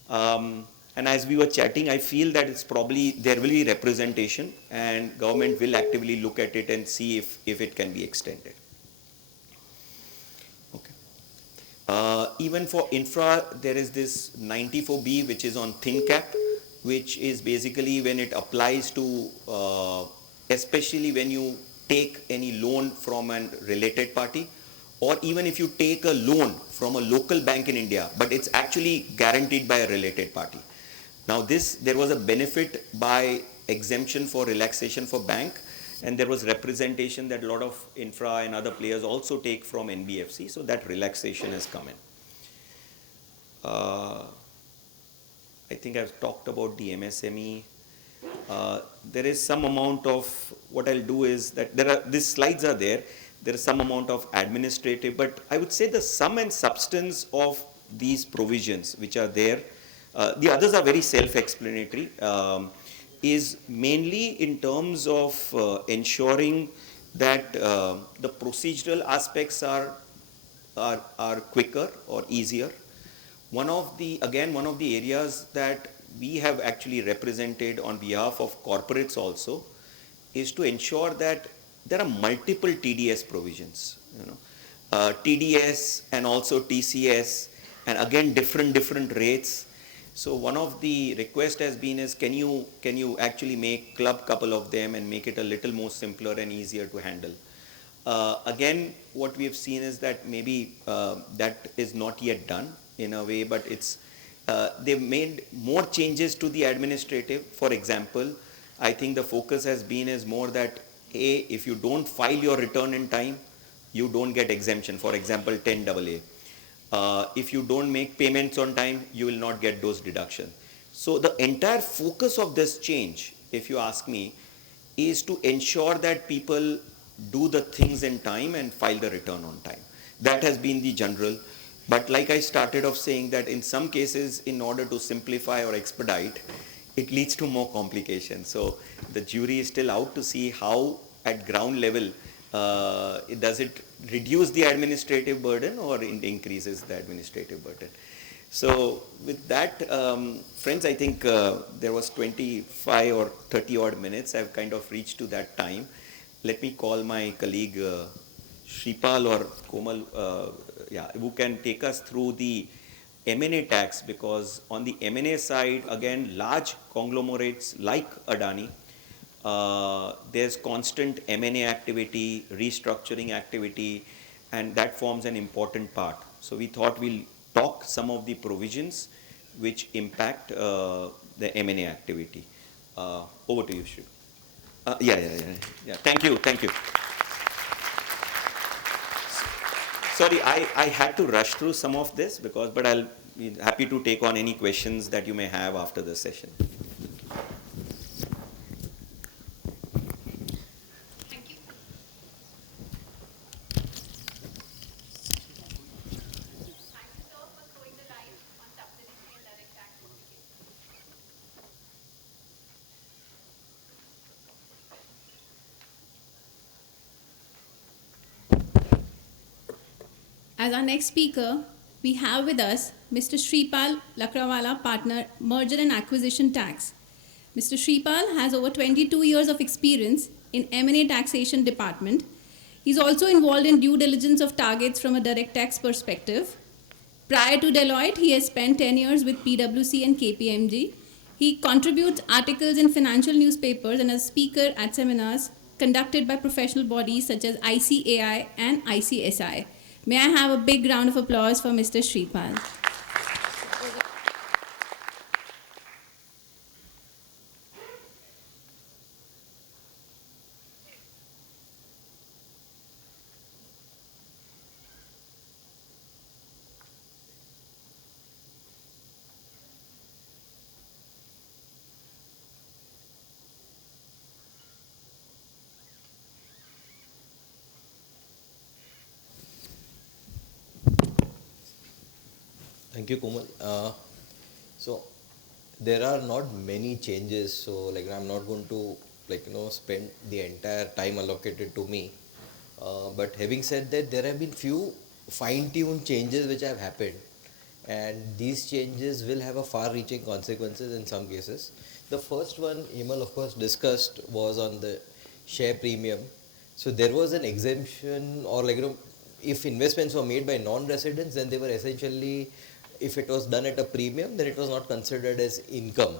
And as we were chatting, I feel that it's probably, there will be representation and government will actively look at it and see if it can be extended. Okay. Even for infra, there is this 94B, which is on thin cap, which is basically when it applies to, especially when you take any loan from a related party, or even if you take a loan from a local bank in India, but it's actually guaranteed by a related party. Now there was a benefit by exemption for relaxation for bank, and there was representation that a lot of infra and other players also take from NBFC, so that relaxation has come in. I think I've talked about the MSME. There is some amount of, what I'll do is that these slides are there. There is some amount of administrative, but I would say the sum and substance of these provisions which are there, the others are very self-explanatory, is mainly in terms of ensuring that the procedural aspects are quicker or easier. One of the areas that we have actually represented on behalf of corporates also is to ensure that there are multiple TDS provisions, TDS and also TCS, and again different rates. So one of the request has been is, can you actually make club couple of them and make it a little more simpler and easier to handle. Again, what we have seen is that maybe that is not yet done in a way, but they've made more changes to the administrative. For example, I think the focus has been is more that if you don't file your return in time, you don't get exemption. For example, 10AA. If you don't make payments on time, you will not get those deductions. So the entire focus of this change, if you ask me, is to ensure that people do the things in time and file the return on time. That has been the general. But like I started off saying, that in some cases, in order to simplify or expedite, it leads to more complications. So the jury is still out to see how at ground level does it reduce the administrative burden or it increases the administrative burden. So with that, friends, I think there was 25 or 30 odd minutes. I've kind of reached to that time. Let me call my colleague Shripal or Komal, who can take us through the M&A tax, because on the M&A side, again, large conglomerates like Adani, there's constant M&A activity, restructuring activity, and that forms an important part. So we thought we'll talk some of the provisions which impact the M&A activity. Over to you, Shri. Yeah. Thank you. Sorry, I had to rush through some of this but I'll be happy to take on any questions that you may have after the session. Thank you. Thank you, sir, for throwing the light on supplementary and direct tax implications. As our next speaker, we have with us Mr. Shripal Lakrawala, partner, Merger and Acquisition Tax. Mr. Shripal has over 22 years of experience in M&A taxation department. He's also involved in due diligence of targets from a direct tax perspective. Prior to Deloitte, he has spent 10 years with PwC and KPMG. He contributes articles in financial newspapers and as speaker at seminars conducted by professional bodies such as ICAI and ICSI. May I have a big round of applause for Mr. Shripal. Thank you, Komal. So there are not many changes. So I'm not going to spend the entire time allocated to me. But having said that, there have been few fine-tuned changes which have happened, and these changes will have a far-reaching consequences in some cases. The first one, Himal of course discussed, was on the share premium. So there was an exemption, or if investments were made by non-residents, then they were essentially, if it was done at a premium, then it was not considered as income.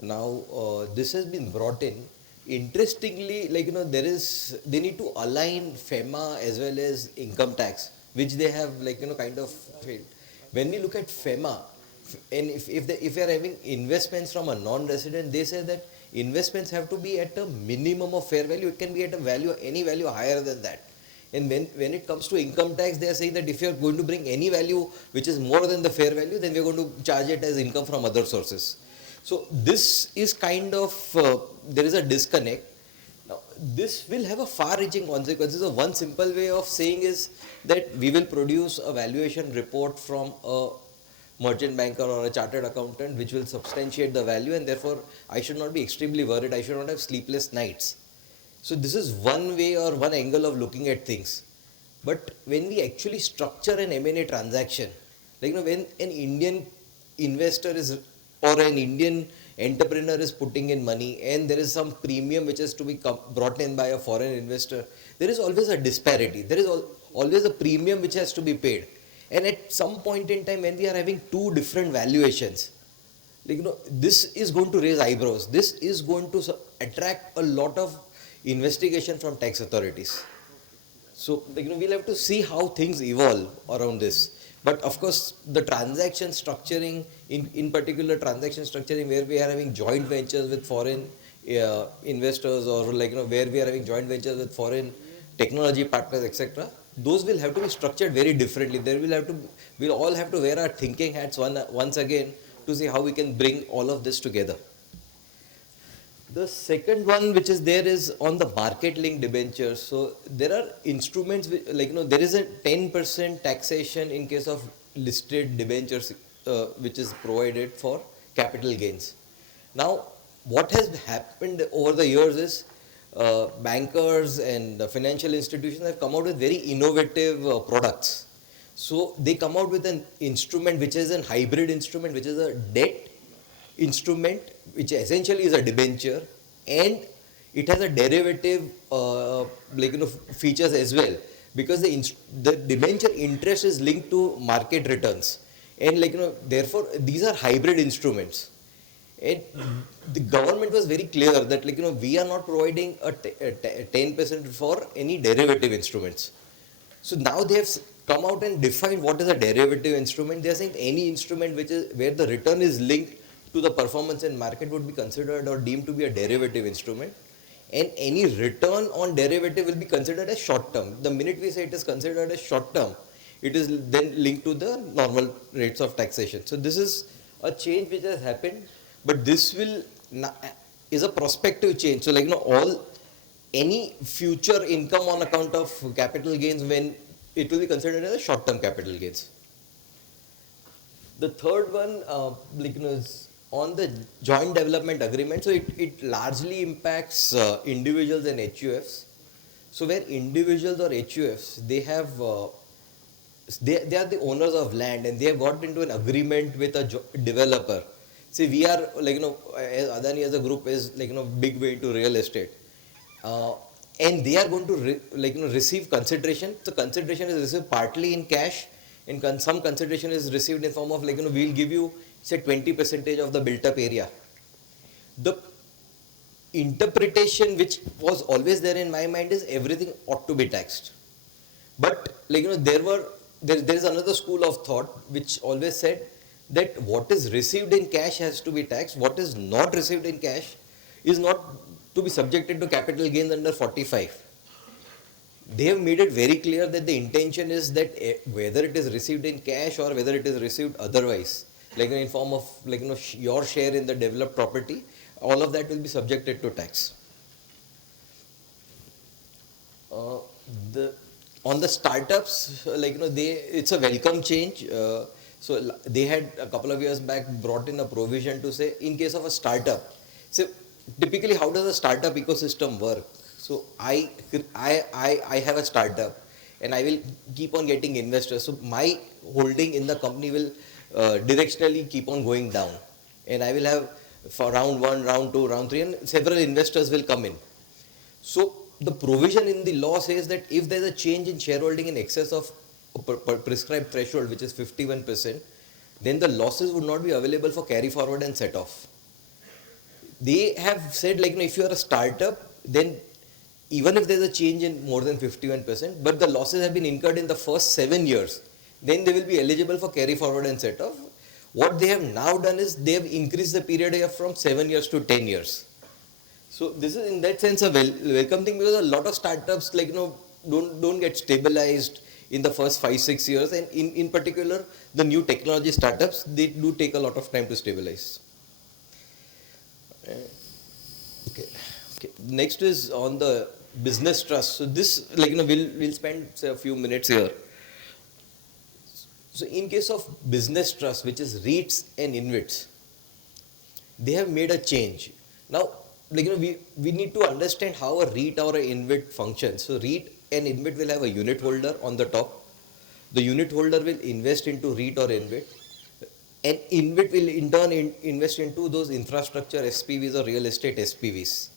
Now this has been brought in. Interestingly, they need to align FEMA as well as income tax, which they have kind of failed. When we look at FEMA, and if they are having investments from a non-resident, they say that investments have to be at a minimum of fair value. It can be at a value, any value higher than that. And when it comes to income tax, they are saying that if you are going to bring any value which is more than the fair value, then we are going to charge it as income from other sources. So this is kind of, there is a disconnect. Now, this will have a far-reaching consequences. So one simple way of saying is that we will produce a valuation report from a merchant banker or a chartered accountant which will substantiate the value, and therefore I should not be extremely worried. I should not have sleepless nights. So this is one way or one angle of looking at things. But when we actually structure an M&A transaction, when an Indian investor is, or an Indian entrepreneur is putting in money, and there is some premium which is to be brought in by a foreign investor, there is always a disparity. There is always a premium which has to be paid. And at some point in time, when we are having two different valuations, this is going to raise eyebrows. This is going to attract a lot of investigation from tax authorities. So we'll have to see how things evolve around this. But of course, the transaction structuring, in particular transaction structuring where we are having joint ventures with foreign investors, or where we are having joint ventures with foreign technology partners, etc., those will have to be structured very differently. We'll all have to wear our thinking hats once again to see how we can bring all of this together. The second one which is there is on the market linked debentures. So there are instruments there is a 10% taxation in case of listed debentures which is provided for capital gains. Now what has happened over the years is bankers and financial institutions have come out with very innovative products. So they come out with an instrument which is a hybrid instrument, which is a debt instrument, which essentially is a debenture, and it has a derivative features as well, because the debenture interest is linked to market returns, and therefore these are hybrid instruments. And the government was very clear that we are not providing a 10% for any derivative instruments. So now they have come out and defined what is a derivative instrument. They are saying any instrument which is where the return is linked to the performance in market would be considered or deemed to be a derivative instrument, and any return on derivative will be considered as short term. The minute we say it is considered as short term, it is then linked to the normal rates of taxation. So this is a change which has happened, but this is a prospective change. So any future income on account of capital gains, when it will be considered as a short term capital gains. The third one is on the joint development agreement. So it largely impacts individuals and HUFs. So where individuals or HUFs, they have they are the owners of land, and they have got into an agreement with a developer. See, we are Adani as a group is big way into real estate, and they are going to receive consideration. So consideration is received partly in cash, and some consideration is received in form of we'll give you say 20% of the built up area. The interpretation which was always there in my mind is everything ought to be taxed. But there is another school of thought which always said that what is received in cash has to be taxed. What is not received in cash is not to be subjected to capital gains under 45. They have made it very clear that the intention is that whether it is received in cash or whether it is received otherwise, in form of your share in the developed property, all of that will be subjected to tax. On the startups, it's a welcome change. So they had a couple of years back brought in a provision to say in case of a startup. So typically how does a startup ecosystem work? So I have a startup and I will keep on getting investors. So my holding in the company will directionally keep on going down. And I will have for round 1, round 2, round 3 and several investors will come in. So the provision in the law says that if there is a change in shareholding in excess of a prescribed threshold, which is 51%, then the losses would not be available for carry forward and set off. They have said like, if you are a startup, then even if there is a change in more than 51%, but the losses have been incurred in the first 7 years, then they will be eligible for carry forward and set off. What they have now done is they have increased the period from 7 years to 10 years. So this is in that sense a welcome thing, because a lot of startups don't get stabilized in the first 5-6 years, and in particular the new technology startups, they do take a lot of time to stabilize. Okay. Next is on the business trust. So this we'll spend say a few minutes here. So in case of business trust, which is REITs and InvITs, they have made a change. Now we need to understand how a REIT or an InvIT functions. So REIT and InvIT will have a unit holder on the top. The unit holder will invest into REIT or InvIT. And InvIT will in turn invest into those infrastructure SPVs or real estate SPVs.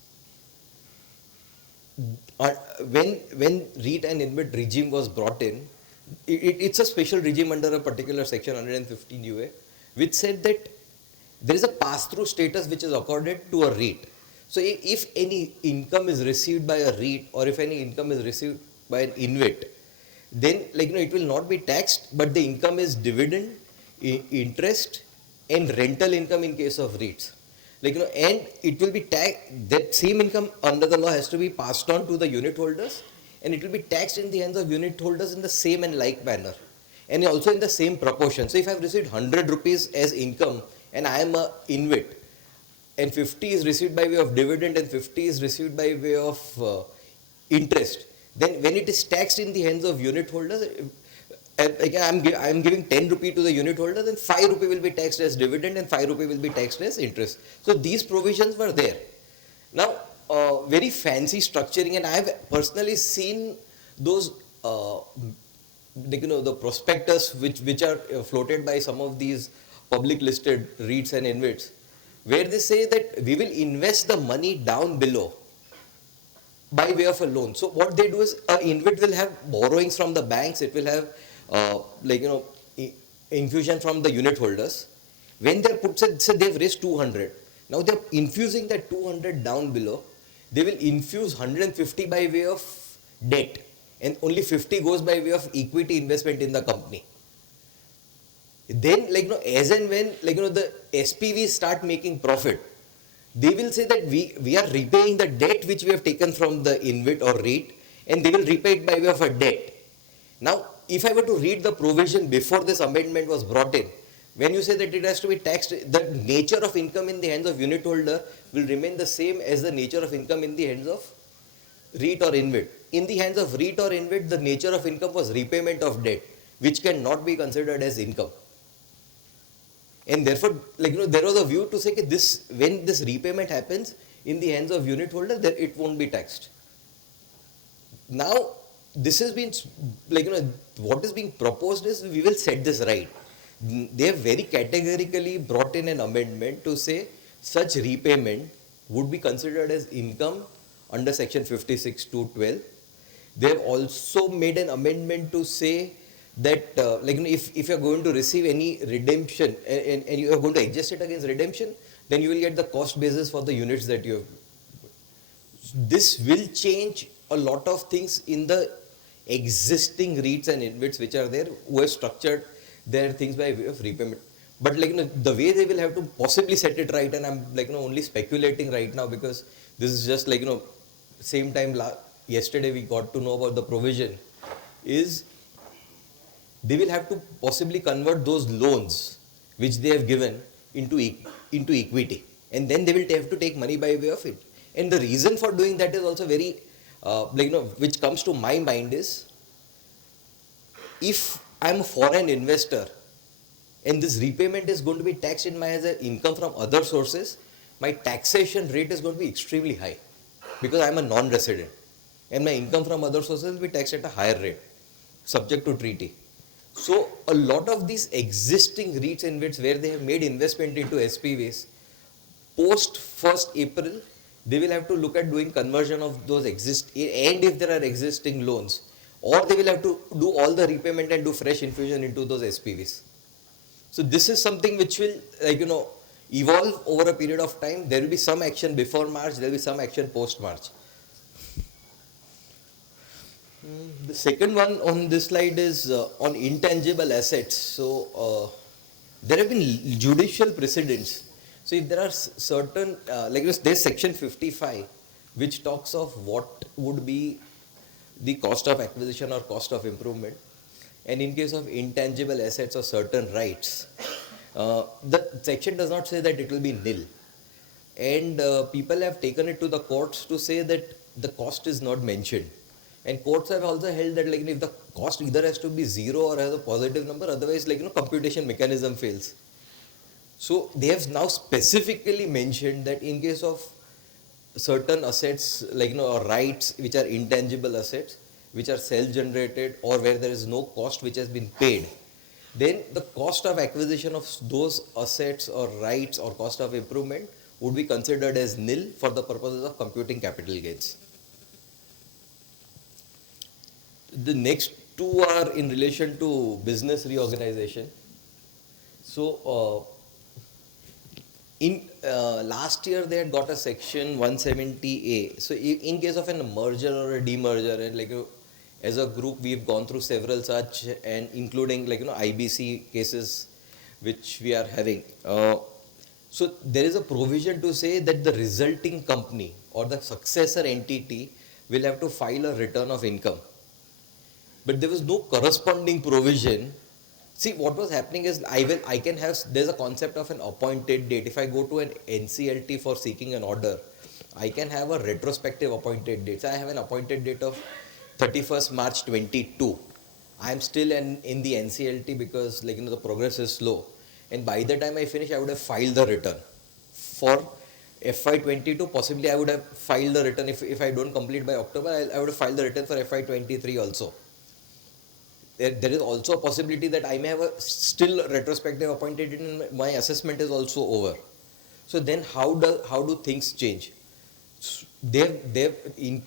When REIT and InvIT regime was brought in, it's a special regime under a particular section 115 UA, which said that there is a pass-through status which is accorded to a REIT. So if any income is received by a REIT or if any income is received by an InvIT, then it will not be taxed, but the income is dividend, interest and rental income in case of REITs. And it will be taxed, that same income under the law has to be passed on to the unit holders, and it will be taxed in the hands of unit holders in the same and like manner, and also in the same proportion. So if I have received 100 rupees as income and I am a InvIT, and 50 is received by way of dividend and 50 is received by way of interest, then when it is taxed in the hands of unit holders, I am giving 10 rupee to the unit holder, then 5 rupee will be taxed as dividend and 5 rupee will be taxed as interest. So these provisions were there. Now, very fancy structuring, and I have personally seen those, the prospectus which are floated by some of these public listed REITs and InvITs, where they say that we will invest the money down below by way of a loan. So what they do is, InvIT will have borrowings from the banks, it will have infusion from the unit holders. When they're put, say they've raised 200, now they're infusing that 200 down below, they will infuse 150 by way of debt, and only 50 goes by way of equity investment in the company. Then as and when the SPVs start making profit, they will say that we are repaying the debt which we have taken from the InvIT or REIT, and they will repay it by way of a debt. Now, if I were to read the provision before this amendment was brought in, when you say that it has to be taxed, the nature of income in the hands of unit holder will remain the same as the nature of income in the hands of REIT or InvIT. In the hands of REIT or InvIT, the nature of income was repayment of debt, which cannot be considered as income. And therefore, there was a view to say that when this repayment happens in the hands of unit holder, then it won't be taxed. Now, this has been, what is being proposed is we will set this right. They have very categorically brought in an amendment to say such repayment would be considered as income under section 56(2)(12). They have also made an amendment to say that if you are going to receive any redemption and you are going to adjust it against redemption, then you will get the cost basis for the units that you have. This will change a lot of things in the existing REITs and InvITs which are there, who have structured their things by way of repayment. But the way they will have to possibly set it right, and I'm only speculating right now because this is just same time yesterday we got to know about the provision, is they will have to possibly convert those loans which they have given into equity, and then they will have to take money by way of it. And the reason for doing that is also very which comes to my mind is, if I'm a foreign investor and this repayment is going to be taxed in my as an income from other sources, my taxation rate is going to be extremely high because I am a non-resident and my income from other sources will be taxed at a higher rate subject to treaty. So a lot of these existing REITs in which where they have made investment into SPVs, post 1st April, they will have to look at doing conversion of those and if there are existing loans, or they will have to do all the repayment and do fresh infusion into those SPVs. So this is something which will evolve over a period of time. There will be some action before March, there will be some action post March. The second one on this slide is on intangible assets. So there have been judicial precedents. So if there are certain, there's section 55, which talks of what would be the cost of acquisition or cost of improvement. And in case of intangible assets or certain rights, the section does not say that it will be nil. And people have taken it to the courts to say that the cost is not mentioned. And courts have also held that if the cost either has to be zero or has a positive number, otherwise computation mechanism fails. So they have now specifically mentioned that in case of certain assets or rights which are intangible assets, which are self-generated or where there is no cost which has been paid, then the cost of acquisition of those assets or rights or cost of improvement would be considered as nil for the purposes of computing capital gains. The next two are in relation to business reorganization. So in last year they had got a section 170A. So in case of a merger or a demerger, and as a group we've gone through several such, and including IBC cases which we are having. So there is a provision to say that the resulting company or the successor entity will have to file a return of income. But there was no corresponding provision. See, what was happening is there's a concept of an appointed date. If I go to an NCLT for seeking an order, I can have a retrospective appointed date. So I have an appointed date of 31st March 22. I am still in the NCLT because the progress is slow. And by the time I finish, I would have filed the return. For FY22, possibly I would have filed the return. If I don't complete by October, I would have filed the return for FY23 also. There is also a possibility that I may have a still retrospective appointed date and my assessment is also over. So then how do things change? They've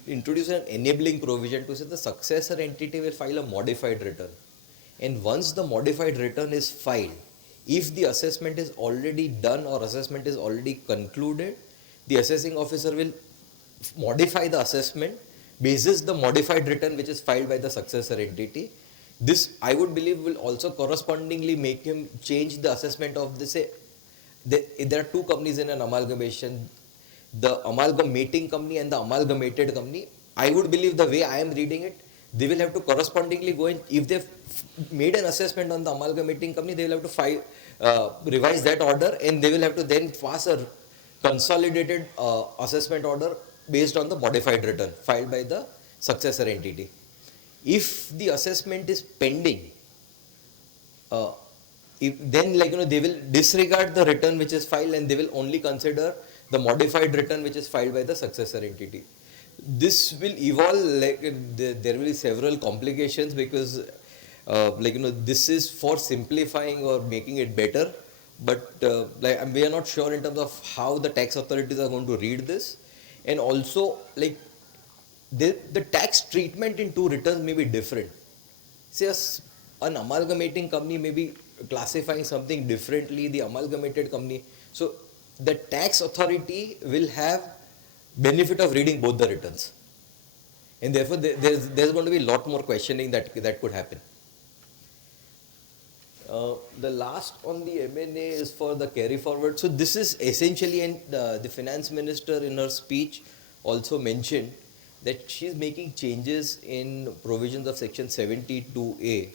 introduced an enabling provision to say the successor entity will file a modified return. And once the modified return is filed, if the assessment is already done or assessment is already concluded, the assessing officer will modify the assessment basis the modified return which is filed by the successor entity. This, I would believe, will also correspondingly make him change the assessment of this. There are two companies in an amalgamation, the amalgamating company and the amalgamated company. I would believe, the way I am reading it, they will have to correspondingly go in. If they've made an assessment on the amalgamating company, they will have to revise that order, and they will have to then pass a consolidated assessment order based on the modified return filed by the successor entity. If the assessment is pending, then they will disregard the return which is filed and they will only consider the modified return which is filed by the successor entity. This will evolve, there will be several complications because this is for simplifying or making it better, but we are not sure in terms of how the tax authorities are going to read this. And also the tax treatment in two returns may be different. Say an amalgamating company may be classifying something differently, the amalgamated company. So the tax authority will have benefit of reading both the returns. And therefore there's going to be a lot more questioning that could happen. The last on the M&A is for the carry forward. So this is essentially, and the finance minister in her speech also mentioned that she is making changes in provisions of section 72A,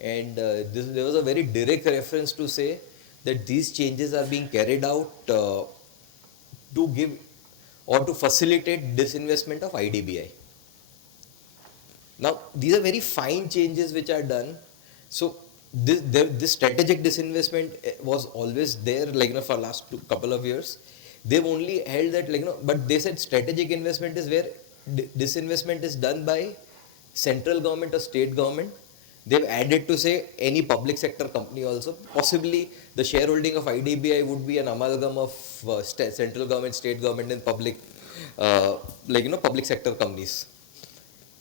and there was a very direct reference to say that these changes are being carried out to give or to facilitate disinvestment of IDBI. Now these are very fine changes which are done. So this strategic disinvestment was always there, like, for last couple of years. They've only held that, like, but they said strategic investment is where disinvestment is done by central government or state government. They've added to say any public sector company also. Possibly the shareholding of IDBI would be an amalgam of central government, state government, and public, public sector companies.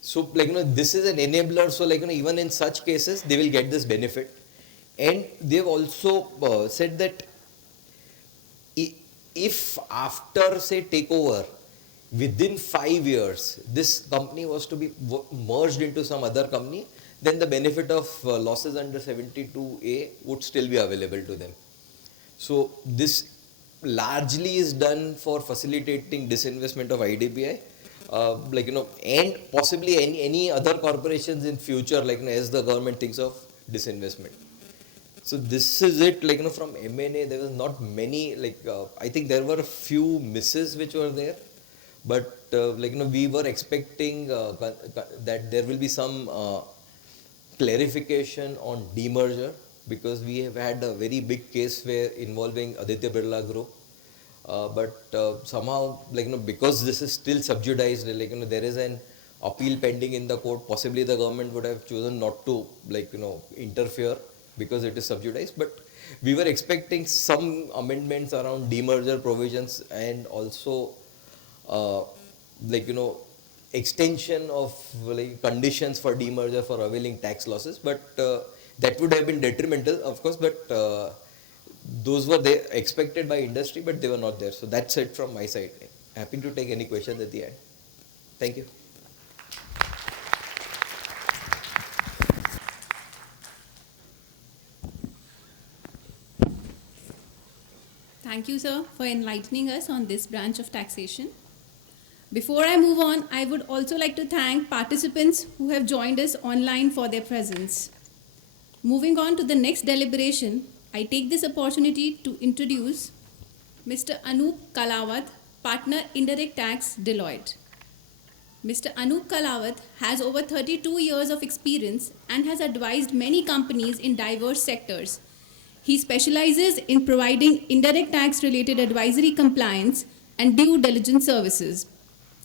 So, like, this is an enabler. So, like, even in such cases, they will get this benefit. And they've also said that if after, say, takeover, within 5 years, this company was to be merged into some other company, then the benefit of losses under 72A would still be available to them. So, this largely is done for facilitating disinvestment of IDBI. And possibly any other corporations in future, as the government thinks of disinvestment. So this is it, from M&A, there was not many, I think there were a few misses which were there, but, we were expecting that there will be some clarification on demerger, because we have had a very big case where involving Aditya Birla Group. But somehow, because this is still subjudized, there is an appeal pending in the court. Possibly the government would have chosen not to, interfere because it is subjudized. But we were expecting some amendments around demerger provisions, and also, extension of conditions for demerger for availing tax losses. But that would have been detrimental, of course. But those were they expected by industry, but they were not there. So that's it from my side. Happy to take any questions at the end. Thank you. Thank you, sir, for enlightening us on this branch of taxation. Before I move on, I would also like to thank participants who have joined us online for their presence. Moving on to the next deliberation, I take this opportunity to introduce Mr. Anup Kalawat, Partner Indirect Tax, Deloitte. Mr. Anup Kalawat has over 32 years of experience and has advised many companies in diverse sectors. He specializes in providing indirect tax related advisory, compliance, and due diligence services.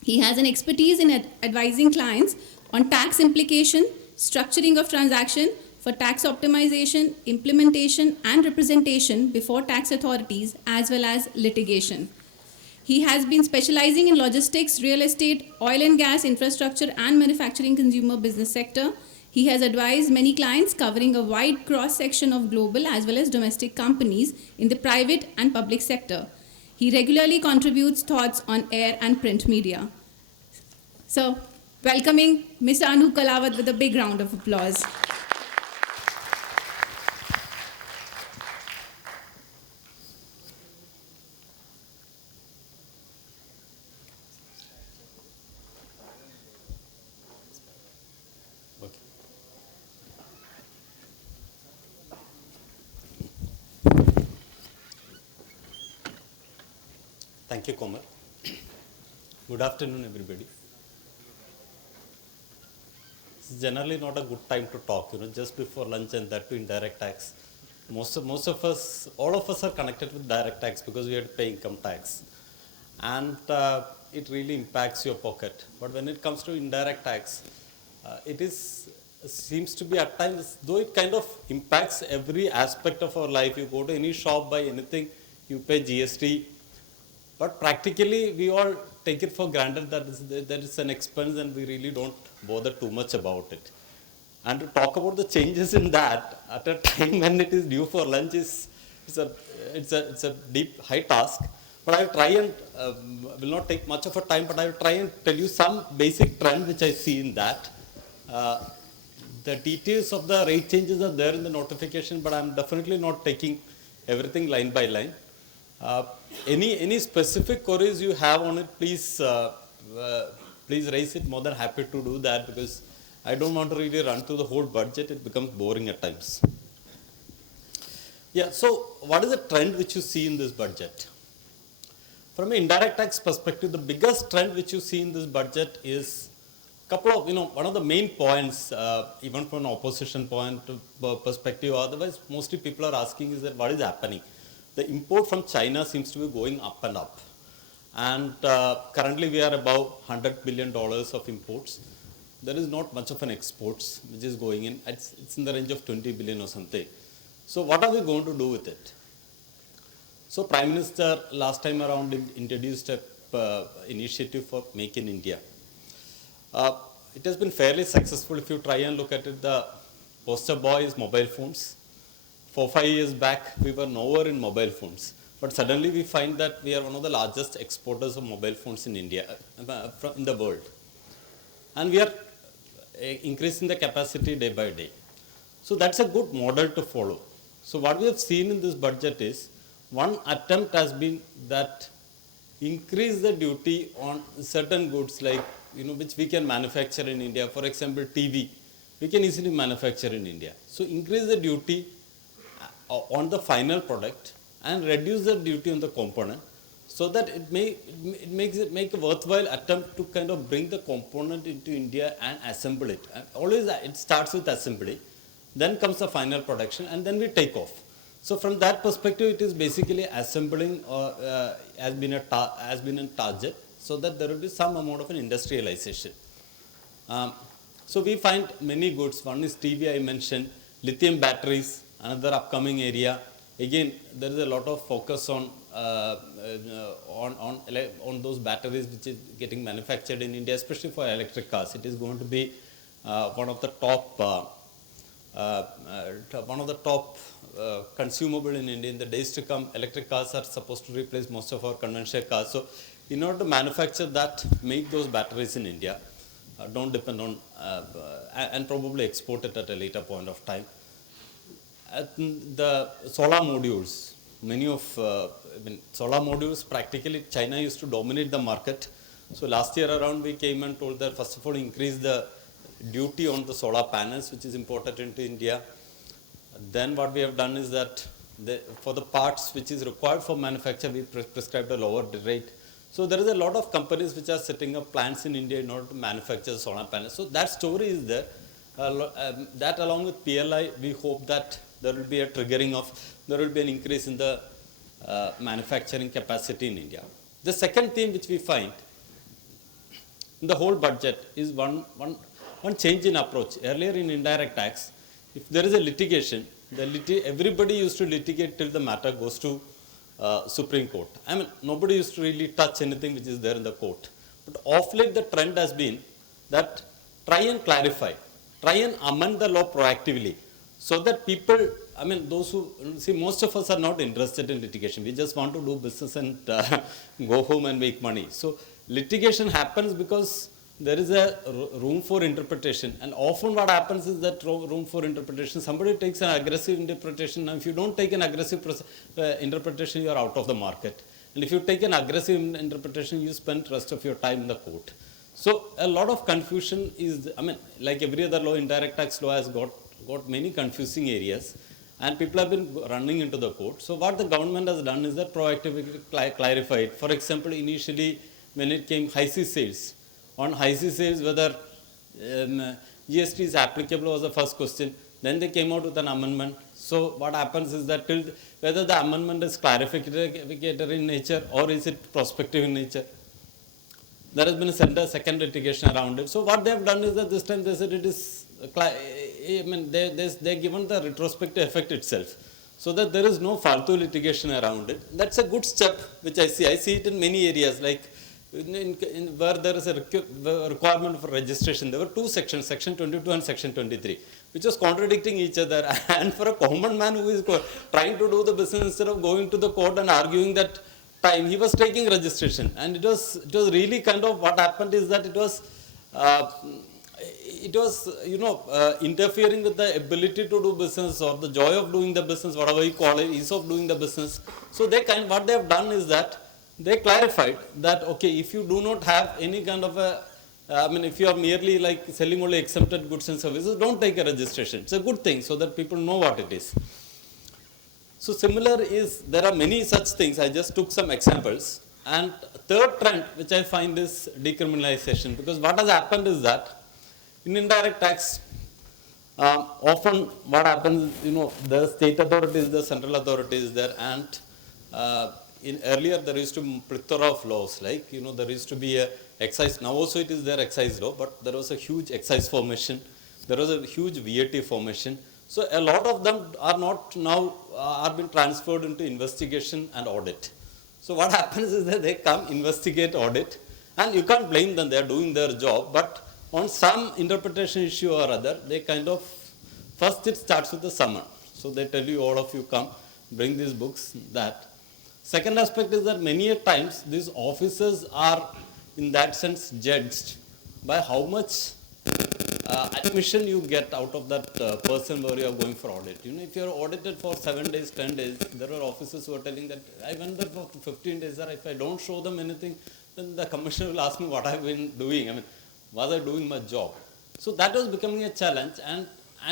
He has an expertise in advising clients on tax implication, structuring of transaction, for tax optimization, implementation, and representation before tax authorities, as well as litigation. He has been specializing in logistics, real estate, oil and gas, infrastructure, and manufacturing consumer business sector. He has advised many clients covering a wide cross-section of global as well as domestic companies in the private and public sector. He regularly contributes thoughts on air and print media. So, welcoming Mr. Anup Kalawat with a big round of applause. Thank you, Komal. Good afternoon, everybody. It's generally not a good time to talk, just before lunch, and that to indirect tax. Most of us, all of us are connected with direct tax because we have to pay income tax. And it really impacts your pocket. But when it comes to indirect tax, seems to be at times, though it kind of impacts every aspect of our life. You go to any shop, buy anything, you pay GST. But practically, we all take it for granted that it's an expense, and we really don't bother too much about it. And to talk about the changes in that at a time when it is due for lunch it's a deep, high task. But I will try and will not take much of a time, but I will try and tell you some basic trend which I see in that. The details of the rate changes are there in the notification, but I am definitely not taking everything line by line. Any specific queries you have on it, please raise it. More than happy to do that, because I don't want to really run through the whole budget. It becomes boring at times. Yeah, so what is the trend which you see in this budget? From an indirect tax perspective, the biggest trend which you see in this budget is couple of, one of the main points, even from an opposition point perspective, otherwise mostly people are asking is that what is happening? The import from China seems to be going up and up. And currently we are about $100 billion of imports. There is not much of an exports which is going in. It's in the range of 20 billion or something. So what are we going to do with it? So Prime Minister last time around introduced a initiative for Make in India. It has been fairly successful. If you try and look at it, the poster boy is mobile phones. 4-5 years back, we were nowhere in mobile phones. But suddenly we find that we are one of the largest exporters of mobile phones in India, in the world. And we are increasing the capacity day by day. So that's a good model to follow. So what we have seen in this budget is, one attempt has been that increase the duty on certain goods like, which we can manufacture in India. For example, TV, we can easily manufacture in India. So increase the duty on the final product and reduce the duty on the component, so that it makes a worthwhile attempt to kind of bring the component into India and assemble it. And always it starts with assembly, then comes the final production, and then we take off. So from that perspective, it is basically assembling has been a target, so that there will be some amount of an industrialization. So we find many goods. One is TV, I mentioned, lithium batteries, another upcoming area. Again, there is a lot of focus on those batteries which is getting manufactured in India, especially for electric cars. It is going to be one of the top consumable in India. In the days to come, electric cars are supposed to replace most of our conventional cars. So in order to manufacture that, make those batteries in India, don't depend on, and probably export it at a later point of time. The solar modules, solar modules, practically China used to dominate the market. So last year around we came and told that first of all increase the duty on the solar panels which is imported into India. Then what we have done is that for the parts which is required for manufacture, we prescribed a lower rate. So there is a lot of companies which are setting up plants in India in order to manufacture solar panels. So that story is there. That along with PLI, we hope that there will be a triggering of, there will be an increase in the manufacturing capacity in India. The second theme which we find in the whole budget is one change in approach. Earlier in indirect tax, if there is a litigation, everybody used to litigate till the matter goes to Supreme Court. I mean, nobody used to really touch anything which is there in the court. But of late, the trend has been that try and clarify, try and amend the law proactively, so that people, those who, see, most of us are not interested in litigation. We just want to do business and go home and make money. So litigation happens because there is a room for interpretation. And often what happens is that room for interpretation, somebody takes an aggressive interpretation. And if you don't take an aggressive interpretation, you are out of the market. And if you take an aggressive interpretation, you spend the rest of your time in the court. So a lot of confusion is, like every other law, indirect tax law has got many confusing areas, and people have been running into the court. So what the government has done is that proactively clarify it. For example, initially when it came high sea sales, on high sea sales whether GST is applicable was the first question. Then they came out with an amendment. So what happens is that whether the amendment is clarificatory in nature or is it prospective in nature, there has been a second litigation around it. So what they have done is that this time they said it is, they're given the retrospective effect itself, so that there is no faltu litigation around it. That's a good step which I see. I see it in many areas, like where there is a requirement for registration. There were two sections, Section 22 and Section 23, which was contradicting each other. And for a common man who is trying to do the business, instead of going to the court and arguing that time, he was taking registration. And it was really kind of, what happened is that it was interfering with the ability to do business, or the joy of doing the business, whatever you call it, ease of doing the business. So what they have done is that they clarified that, okay, if you do not have any kind of a, if you are merely like selling only exempted goods and services, don't take a registration. It's a good thing, so that people know what it is. So similar is, there are many such things. I just took some examples. And third trend which I find is decriminalization, because what has happened is that In indirect tax, often what happens, the state authority is the central authority is there, and earlier there used to be plethora of laws, like, there used to be a excise, now also it is there excise law, but there was a huge excise formation, there was a huge VAT formation. So a lot of them are not now, are being transferred into investigation and audit. So what happens is that they come, investigate, audit, and you can't blame them, they are doing their job, but on some interpretation issue or other, they kind of, first it starts with the summon. So they tell you, all of you come, bring these books, that. Second aspect is that many a times these officers are in that sense judged by how much admission you get out of that person where you are going for audit. If you are audited for 7 days, 10 days, there are officers who are telling that I went there for 15 days, sir. If I don't show them anything, then the commissioner will ask me what I've been doing. I mean, was I doing my job? So that was becoming a challenge, and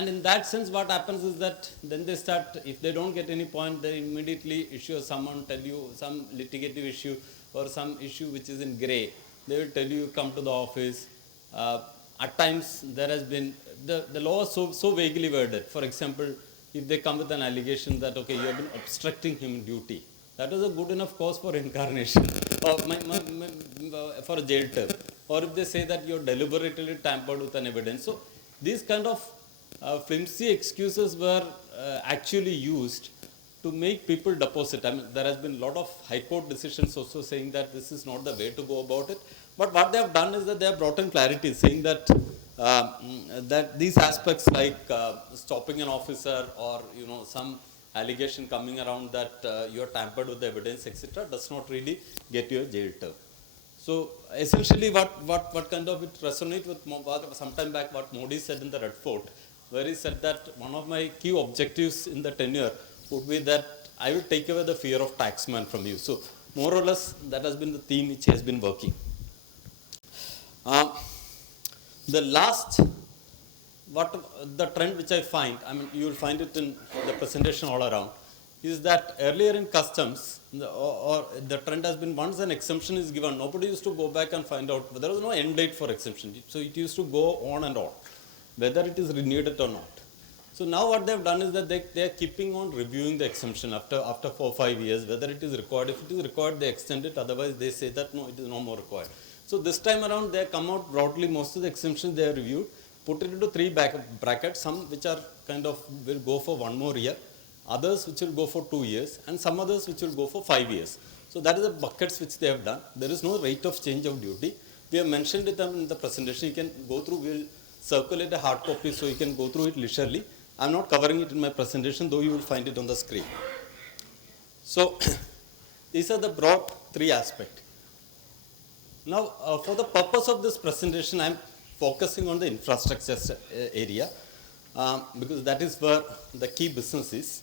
in that sense what happens is that then they start, if they don't get any point, they immediately issue a summon, tell you some litigative issue or some issue which is in grey. They will tell you, come to the office. At times there has been, the law is so vaguely worded. For example, if they come with an allegation that, okay, you have been obstructing him duty, that is a good enough cause for incarnation or for a jail term. Or if they say that you deliberately tampered with an evidence. So these kind of flimsy excuses were actually used to make people deposit. I mean, there has been a lot of high court decisions also saying that this is not the way to go about it. But what they have done is that they have brought in clarity, saying that that these aspects like stopping an officer or some allegation coming around that you are tampered with the evidence, etc., does not really get you a jail term. So essentially, what kind of it resonate with some time back what Modi said in the Red Fort, where he said that one of my key objectives in the tenure would be that I will take away the fear of taxman from you. So more or less that has been the theme which has been working. The last, the trend which I find, I mean, you will find it in the presentation all around, is that earlier in customs, the trend has been once an exemption is given, nobody used to go back and find out, there was no end date for exemption. So it used to go on and on, whether it is renewed it or not. So now what they have done is that they are keeping on reviewing the exemption after 4 or 5 years, whether it is required. If it is required, they extend it, otherwise they say that no, it is no more required. So this time around, they come out broadly, most of the exemptions they have reviewed, put it into 3 brackets, some which are kind of will go for 1 more year, others which will go for 2 years, and some others which will go for 5 years. So that is the buckets which they have done. There is no rate of change of duty. We have mentioned it in the presentation. You can go through, we will circulate a hard copy so you can go through it leisurely. I am not covering it in my presentation, though you will find it on the screen. So these are the broad 3 aspects. Now, for the purpose of this presentation, I am focusing on the infrastructure area because that is where the key business is.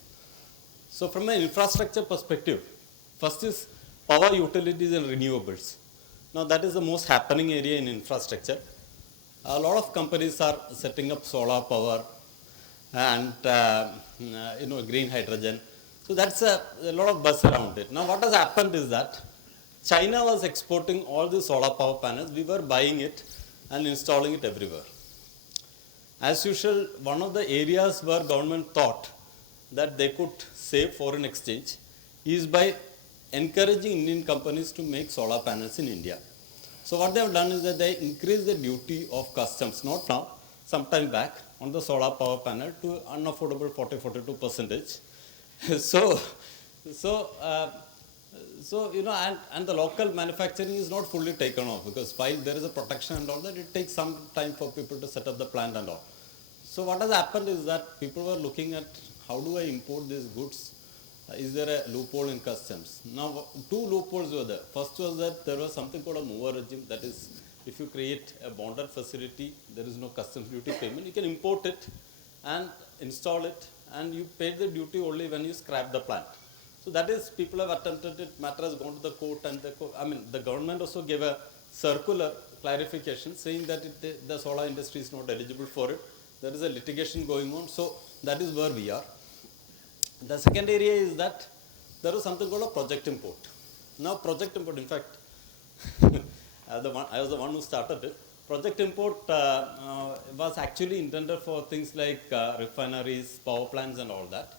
So, from an infrastructure perspective, first is power utilities and renewables. Now, that is the most happening area in infrastructure. A lot of companies are setting up solar power and green hydrogen. So that's a lot of buzz around it. Now, what has happened is that China was exporting all the solar power panels. We were buying it and installing it everywhere. As usual, one of the areas where government thought that they could save foreign exchange is by encouraging Indian companies to make solar panels in India. So what they have done is that they increased the duty of customs, not now, some time back, on the solar power panel to unaffordable 40-42%. And the local manufacturing is not fully taken off because while there is a protection and all that, it takes some time for people to set up the plant and all. So what has happened is that people were looking at how do I import these goods? Is there a loophole in customs? Now, 2 loopholes were there. First was that there was something called a mover regime, that is, if you create a bonded facility, there is no customs duty payment. You can import it and install it, and you pay the duty only when you scrap the plant. So that is, people have attempted it, matter has gone to the court, and the government also gave a circular clarification saying that the solar industry is not eligible for it. There is a litigation going on, so that is where we are. The second area is that there is something called a project import. Now, project import, in fact, I was the one who started it. project import was actually intended for things like refineries, power plants and all that.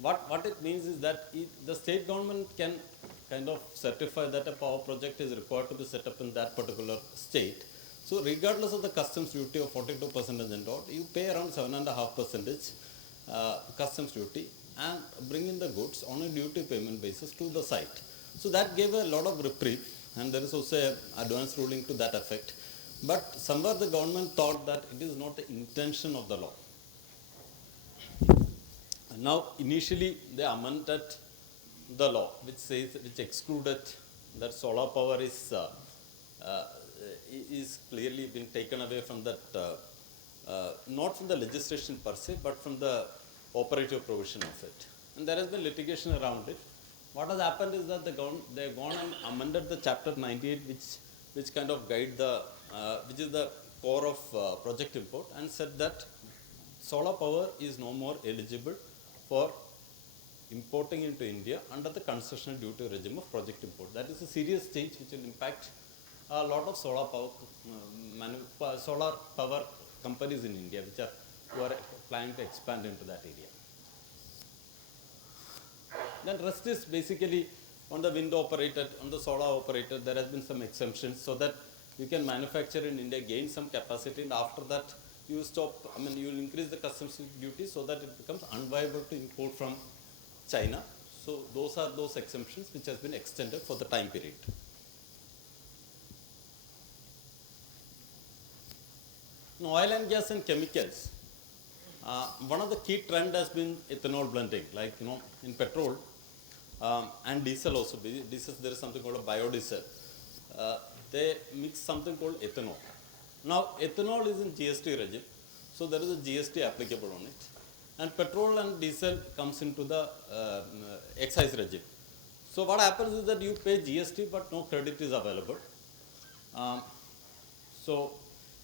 What it means is that the state government can kind of certify that a power project is required to be set up in that particular state. So regardless of the customs duty of 42% and all, you pay around 7.5% customs duty and bring in the goods on a duty payment basis to the site. So that gave a lot of reprieve, and there is also an advance ruling to that effect. But somewhere the government thought that it is not the intention of the law. Now, initially they amended the law, which excluded that solar power is clearly being taken away from that, not from the legislation per se, but from the operative provision of it. And there has been litigation around it. What has happened is that they have gone and amended the chapter 98, which kind of guide the, which is the core of project import, and said that solar power is no more eligible for importing into India under the concessional duty regime of project import. That is a serious change which will impact a lot of solar power companies in India who are planning to expand into that area. Then rest is basically on the wind operated, on the solar operated, there has been some exemptions so that you can manufacture in India, gain some capacity, and after that you stop, you will increase the customs duty so that it becomes unviable to import from China. So those are those exemptions which has been extended for the time period. Now, oil and gas and chemicals. One of the key trend has been ethanol blending, like in petrol and diesel also. Diesel, there is something called a biodiesel. They mix something called ethanol. Now, ethanol is in GST regime, so there is a GST applicable on it. And petrol and diesel comes into the excise regime. So what happens is that you pay GST, but no credit is available. So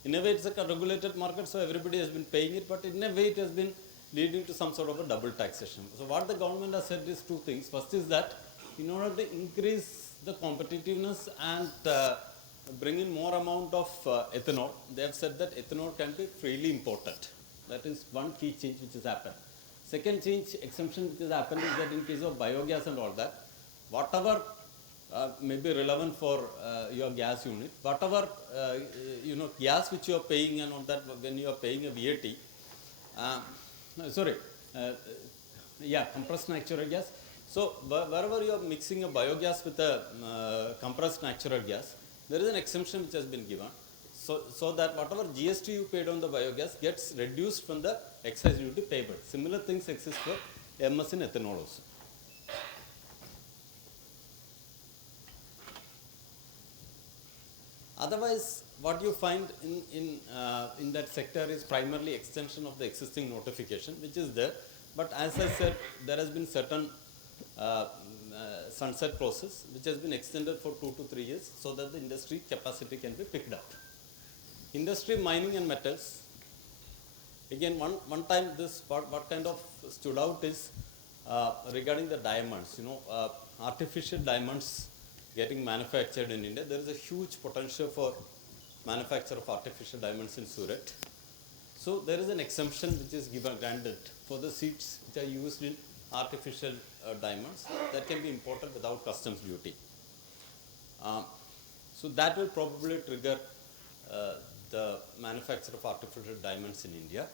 in a way, it's a regulated market, so everybody has been paying it, but in a way, it has been leading to some sort of a double taxation. So what the government has said is two things. First is that in order to increase the competitiveness and bring in more amount of ethanol, they have said that ethanol can be freely imported. That is one key change which has happened. Second change, exemption which has happened is that in case of biogas and all that, whatever may be relevant for your gas unit, whatever gas which you are paying, and on that when you are paying a VAT, compressed natural gas. So wherever you are mixing a biogas with a compressed natural gas, there is an exemption which has been given, so that whatever GST you paid on the biogas gets reduced from the excise duty payable. Similar things exist for MS in ethanol also. Otherwise, what you find in that sector is primarily extension of the existing notification, which is there. But as I said, there has been certain sunset process, which has been extended for 2 to 3 years, so that the industry capacity can be picked up. Industry, mining and metals. Again, one time this what kind of stood out is regarding the diamonds. Artificial diamonds getting manufactured in India. There is a huge potential for manufacture of artificial diamonds in Surat. So there is an exemption which is granted for the seeds which are used in artificial diamonds that can be imported without customs duty. So that will probably trigger the manufacture of artificial diamonds in India.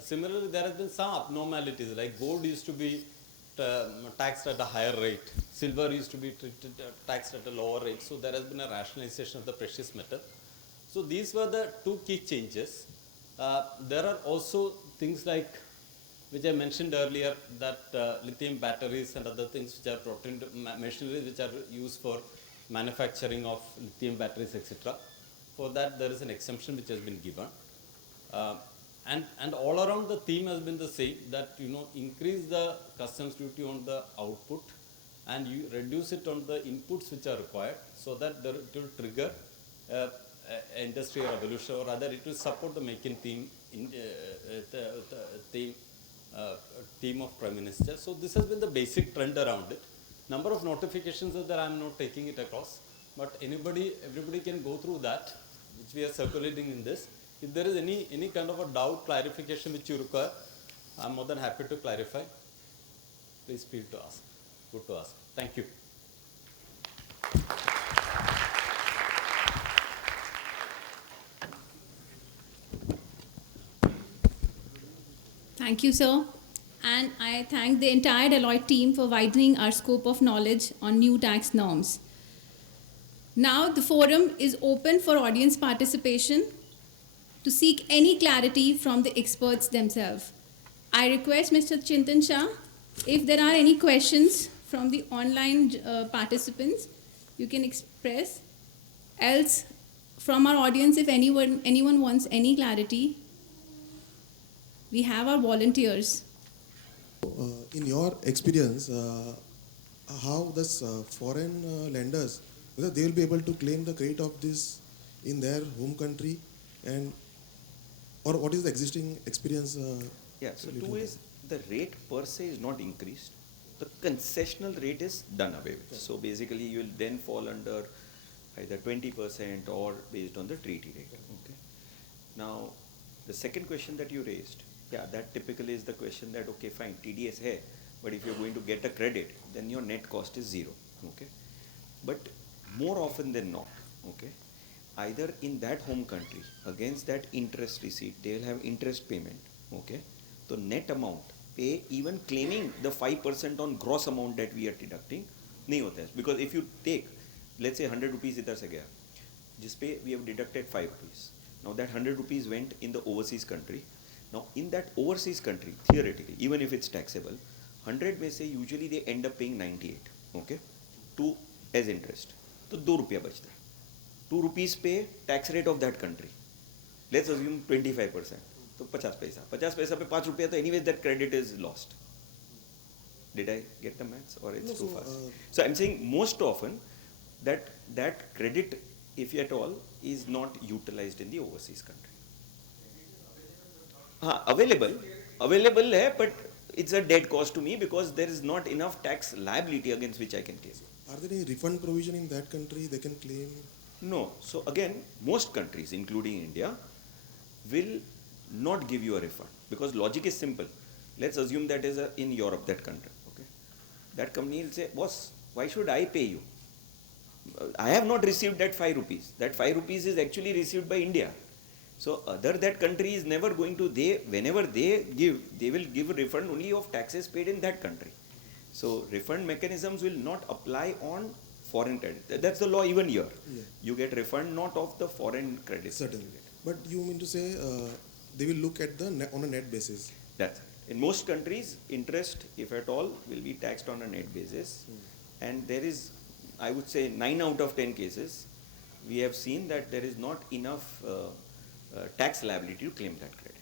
Similarly, there have been some abnormalities, like gold used to be taxed at a higher rate, silver used to be taxed at a lower rate. So there has been a rationalization of the precious metal. So these were the two key changes. There are also things like, which I mentioned earlier, that lithium batteries and other things which are brought into machinery which are used for manufacturing of lithium batteries, etc. For that, there is an exemption which has been given. And all around the theme has been the same, that increase the customs duty on the output and you reduce it on the inputs which are required, so that it will trigger industrial revolution, or rather it will support the Make in theme of Prime Minister. So this has been the basic trend around it. Number of notifications is that I am not taking it across, but everybody can go through that which we are circulating in this. If there is any kind of a doubt, clarification which you require, I'm more than happy to clarify. Please feel to ask. Good to ask. Thank you. Thank you, sir. And I thank the entire Deloitte team for widening our scope of knowledge on new tax norms. Now, the forum is open for audience participation to seek any clarity from the experts themselves. I request Mr. Chintan Shah, if there are any questions from the online participants, you can express. Else, from our audience, if anyone wants any clarity, we have our volunteers. In your experience, how does foreign lenders, whether they will be able to claim the credit of this in their home country, and or what is the existing experience? Yeah, so two is the rate per se is not increased. The concessional rate is done away with. So basically you will then fall under either 20% or based on the treaty rate. Okay. Now, the second question that you raised, yeah, that typically is the question that, okay, fine, TDS hai, but if you're going to get a credit, then your net cost is zero. Okay. But more often than not, okay, either in that home country, against that interest receipt, they will have interest payment. Okay. So net amount, pay even claiming the 5% on gross amount that we are deducting, nahi hota hai. Because if you take, let's say 100 rupees idhar se gaya, jis pe we have deducted 5 rupees. Now that 100 rupees went in the overseas country. Now in that overseas country, theoretically, even if it's taxable, 100 mein se usually they end up paying 98, okay, to as interest. So 2 rupiya bachta hai. 2 rupees pay tax rate of that country. Let's assume 25%. So 50 paisa. 50 paisa pe 5 rupiya, so anyways that credit is lost. Did I get the maths or it's too fast? So I'm saying most often that credit, if at all, is not utilized in the overseas country. Available hai, but it's a dead cost to me because there is not enough tax liability against which I can claim. Are there any refund provision in that country they can claim? No. So again, most countries, including India, will not give you a refund because logic is simple. Let's assume that is in Europe, that country. Okay, that company will say, boss, why should I pay you? I have not received that 5 rupees. That 5 rupees is actually received by India. So other that country is never going to, whenever they will give a refund only of taxes paid in that country. So refund mechanisms will not apply on foreign credit. That's the law even here. Yeah. You get refund not of the foreign credit. Certainly. But you mean to say they will look at the on a net basis? That's it. In most countries, interest, if at all, will be taxed on a net basis. And there is, I would say, 9 out of 10 cases, we have seen that there is not enough tax liability to claim that credit.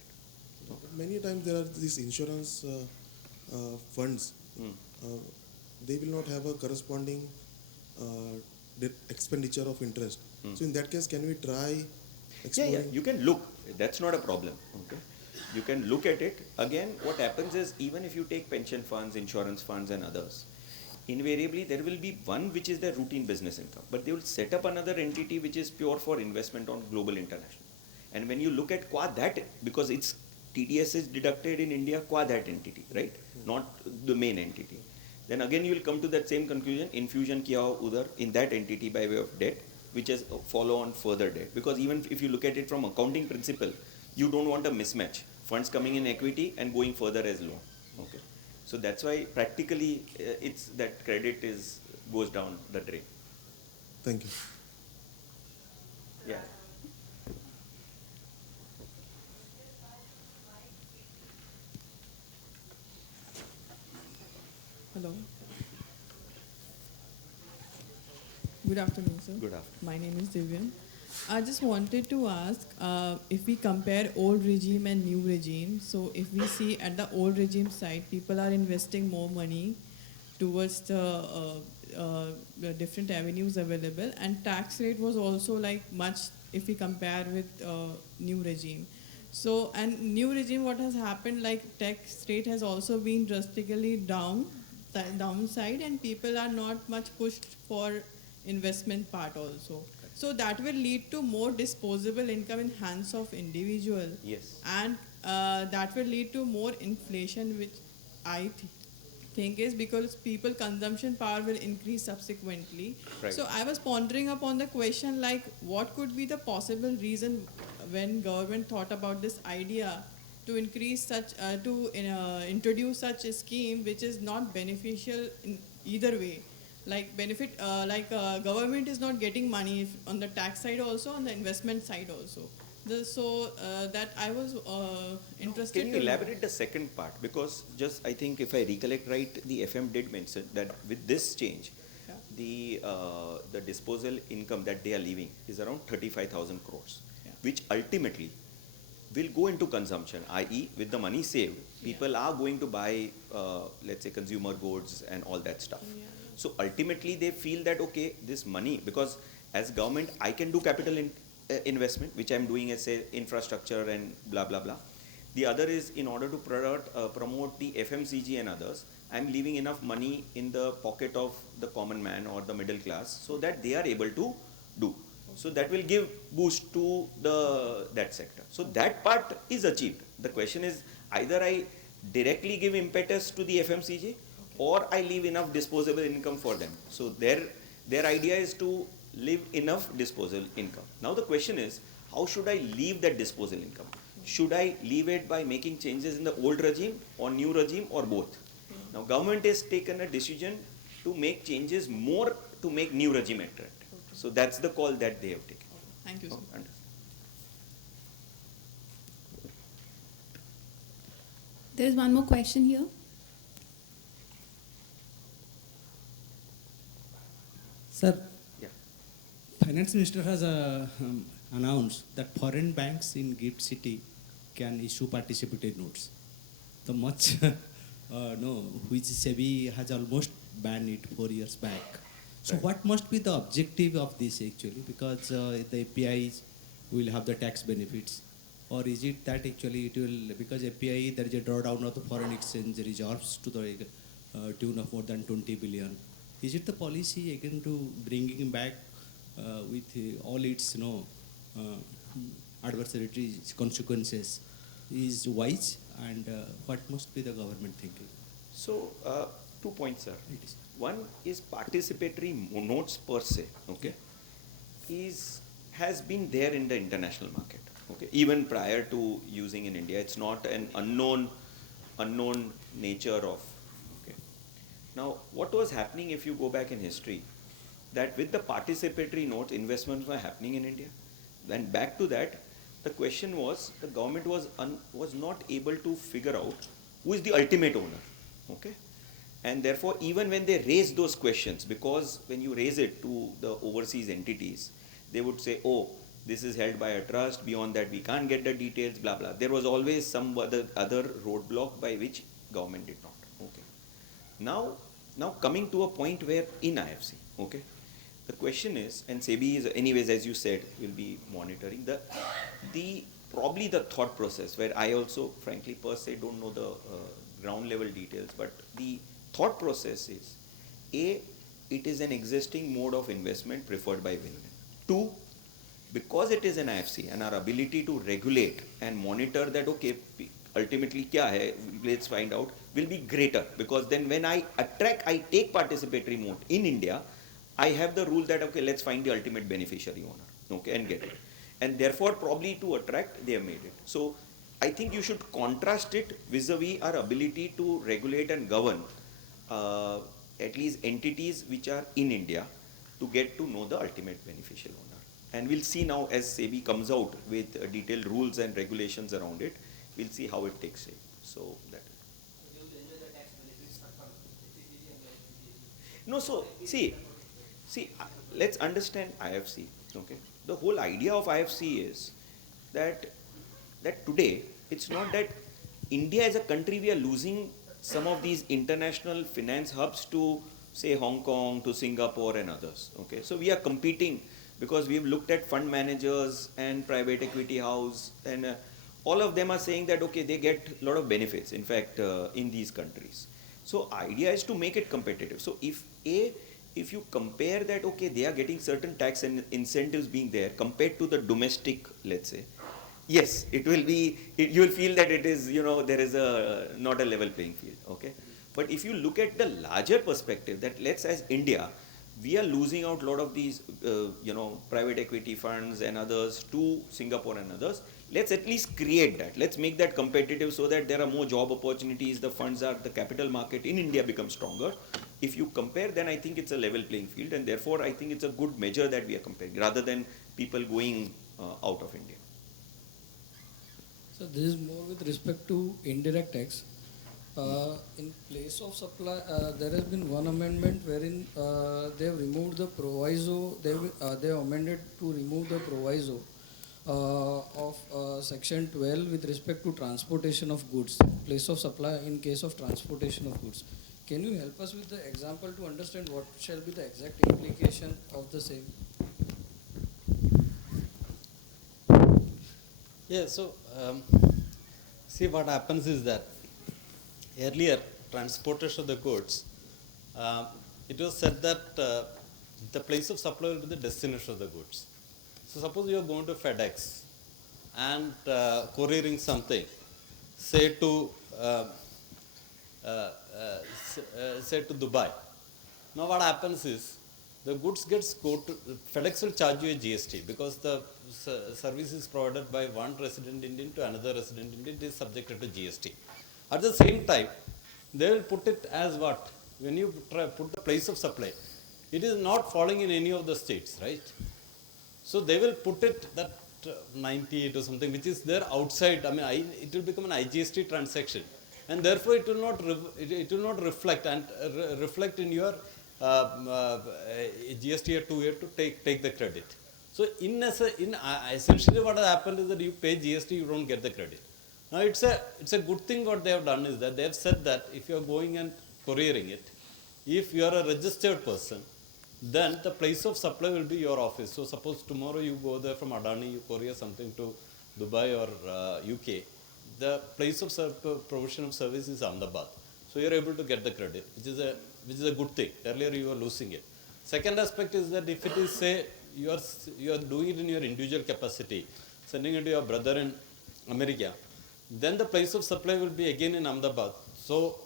Okay. Many times there are these insurance funds. They will not have a corresponding expenditure of interest. So in that case, can we try exploring? Yeah, you can look. That's not a problem. Okay, you can look at it. Again, what happens is even if you take pension funds, insurance funds, and others, invariably there will be one which is their routine business income, but they will set up another entity which is pure for investment on global international. And when you look at qua that, because it's TDS is deducted in India qua that entity, right? Not the main entity. Then again you will come to that same conclusion, infusion kiya ho udhar in that entity by way of debt, which is follow on further debt. Because even if you look at it from accounting principle, you don't want a mismatch. Funds coming in equity and going further as loan. Okay. So that's why practically it's that credit goes down the drain. Thank you. Yeah. Hello. Good afternoon, sir. Good afternoon. My name is Divyan. I just wanted to ask if we compare old regime and new regime. So if we see at the old regime side, people are investing more money towards the different avenues available, and tax rate was also like much if we compare with new regime. So and new regime, what has happened, like tax rate has also been drastically downside, and people are not much pushed for investment part also. So that will lead to more disposable income in hands of individual. Yes. And that will lead to more inflation, which I think is because people consumption power will increase subsequently. Right. So I was pondering upon the question like what could be the possible reason when government thought about this idea to increase such introduce such a scheme which is not beneficial in either way, like benefit government is not getting money on the tax side also on the investment side also. That I was interested. Can you to know. elaborate the second part? Because just I think if I recollect right, the FM did mention that with this change, the disposal income that they are leaving is around 35,000 crores, which ultimately will go into consumption, i.e. with the money saved, people are going to buy, let's say, consumer goods and all that stuff. So ultimately they feel that, okay, this money, because as government, I can do capital investment, which I'm doing as, say, infrastructure and blah, blah, blah. The other is in order to promote the FMCG and others, I'm leaving enough money in the pocket of the common man or the middle class so that they are able to do. So that will give boost to that sector. So that part is achieved. The question is either I directly give impetus to the FMCG or I leave enough disposable income for them. So their idea is to leave enough disposable income. Now the question is, how should I leave that disposable income? Should I leave it by making changes in the old regime or new regime or both? Now government has taken a decision to make changes more to make new regime attractive. So that's the call that they have taken. Thank you, sir. There's one more question here. Sir, Yeah. Finance Minister has announced that foreign banks in GIFT City can issue participatory notes. The much, which SEBI has almost banned it 4 years back. So Right. what must be the objective of this actually? Because the APIs will have the tax benefits. Or is it that actually it will, because API there is a drawdown of the foreign exchange reserves to the tune of more than 20 billion. Is it the policy again to bringing back with all its adversary consequences is wise, and what must be the government thinking? So 2 points, sir. It is. One is participatory notes per se, okay, has been there in the international market, okay, even prior to using in India. It's not an unknown nature of, okay. Now, what was happening if you go back in history, that with the participatory notes, investments were happening in India. Then back to that, the question was, the government was not able to figure out who is the ultimate owner, okay. And therefore, even when they raise those questions, because when you raise it to the overseas entities, they would say, oh, this is held by a trust, beyond that we can't get the details, blah, blah. There was always some other roadblock by which government did not, okay. Now coming to a point where in IFC, okay, the question is, and SEBI is anyways, as you said, will be monitoring probably the thought process, where I also frankly per se don't know the ground level details, but the thought process is, A, it is an existing mode of investment preferred by women. 2, because it is an IFC and our ability to regulate and monitor that, okay, ultimately kya hai, let's find out, will be greater, because then when I take participatory mode in India, I have the rule that, okay, let's find the ultimate beneficiary owner, okay, and get it. And therefore, probably to attract, they have made it. So I think you should contrast it vis-a-vis our ability to regulate and govern at least entities which are in India to get to know the ultimate beneficial owner. And we'll see now as SEBI comes out with detailed rules and regulations around it, we'll see how it takes shape. So that. No, so see, let's understand IFC. Okay, the whole idea of IFC is that today it's not that India as a country we are losing some of these international finance hubs to say Hong Kong, to Singapore and others. Okay, so we are competing because we've looked at fund managers and private equity house, and all of them are saying that okay, they get a lot of benefits. In fact, in these countries. So idea is to make it competitive. So if if you compare that, okay, they are getting certain tax and incentives being there compared to the domestic, let's say, yes, it will be, you will feel that it is, there is not a level playing field, okay? But if you look at the larger perspective, that let's, as India, we are losing out a lot of these, private equity funds and others to Singapore and others. Let's at least create that. Let's make that competitive so that there are more job opportunities, the capital market in India becomes stronger. If you compare, then I think it's a level playing field, and therefore I think it's a good measure that we are comparing, rather than people going out of India. So this is more with respect to indirect tax. In place of supply, there has been one amendment wherein they have removed the proviso. They have amended to remove the proviso of section 12 with respect to transportation of goods. Place of supply in case of transportation of goods. Can you help us with the example to understand what shall be the exact implication of the same? Yeah, so see what happens is that earlier transportation of the goods, it was said that the place of supply will be the destination of the goods. So suppose you are going to FedEx and couriering something, say to say to Dubai. Now what happens is the goods FedEx will charge you a GST because the service is provided by one resident Indian to another resident Indian. It is subjected to GST. At the same time, they will put it as what? When you put the place of supply, it is not falling in any of the states, right? So they will put it that 98 or something, which is there outside. I mean, it will become an IGST transaction, and therefore it will not reflect and reflect in your GST year 2 year to take the credit. So essentially what has happened is that you pay GST, you don't get the credit. Now it's a good thing what they have done is that they have said that if you are going and couriering it, if you are a registered person, then the place of supply will be your office. So suppose tomorrow you go there from Adani, you courier something to Dubai or UK, the place of provision of service is Ahmedabad. So you are able to get the credit, which is a good thing. Earlier you were losing it. Second aspect is that if it is, say, you are doing it in your individual capacity, sending it to your brother in America, then the place of supply will be again in Ahmedabad. So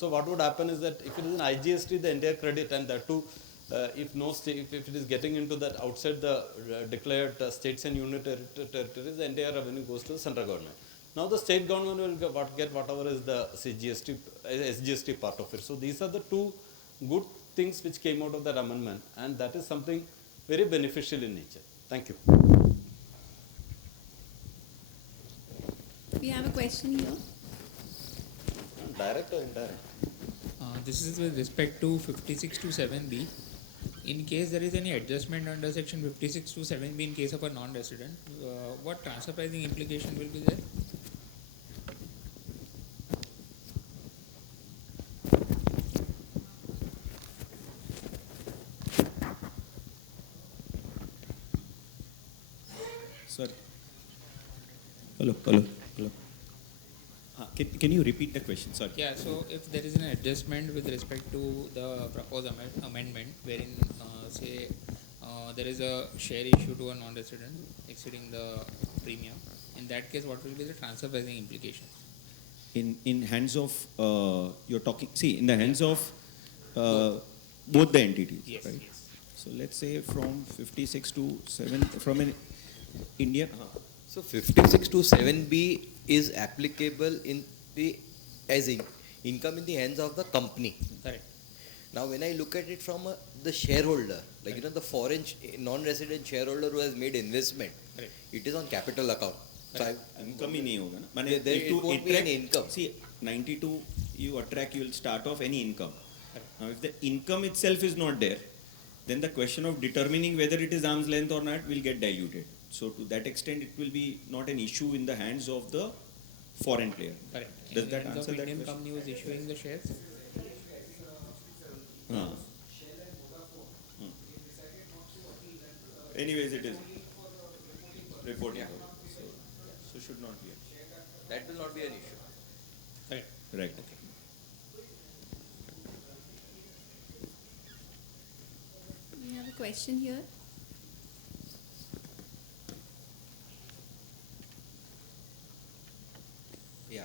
what would happen is that if it is an IGST, the entire credit, and that too, if it is getting into that outside the declared states and union territories, the entire revenue goes to the central government. Now the state government will get whatever is the SGST part of it. So these are the two good things which came out of that amendment, and that is something very beneficial in nature. Thank you. We have a question here. Direct or indirect? This is with respect to 56 to 7B. In case there is any adjustment under section 56 to 7B in case of a non-resident, what transfer pricing implication will be there? Sorry. Hello. Can you repeat the question? Sorry. Yeah, so if there is an adjustment with respect to the proposed amendment wherein, say, there is a share issue to a non-resident exceeding the premium, in that case, what will be the transfer pricing implications? In hands of, you're talking, see, in the hands of both the entities, Yes, right? yes. So let's say from 56 to 7, from an India. So 56 to 7B is applicable as income in the hands of the company. Correct. Now when I look at it from the shareholder, like the foreign non-resident shareholder who has made investment, Correct. it is on capital account. So income ही नहीं होगा ना. it won't be an income. See, 92 you will start off any income. Now if the income itself is not there, then the question of determining whether it is arm's length or not will get diluted. So to that extent, it will be not an issue in the hands of the foreign player. Correct. Does In that the hands answer of that Indian question? company was issuing the shares? Anyways, it is reporting. So should not be. That will not be an issue. Correct. Right. Okay. question here. Yeah.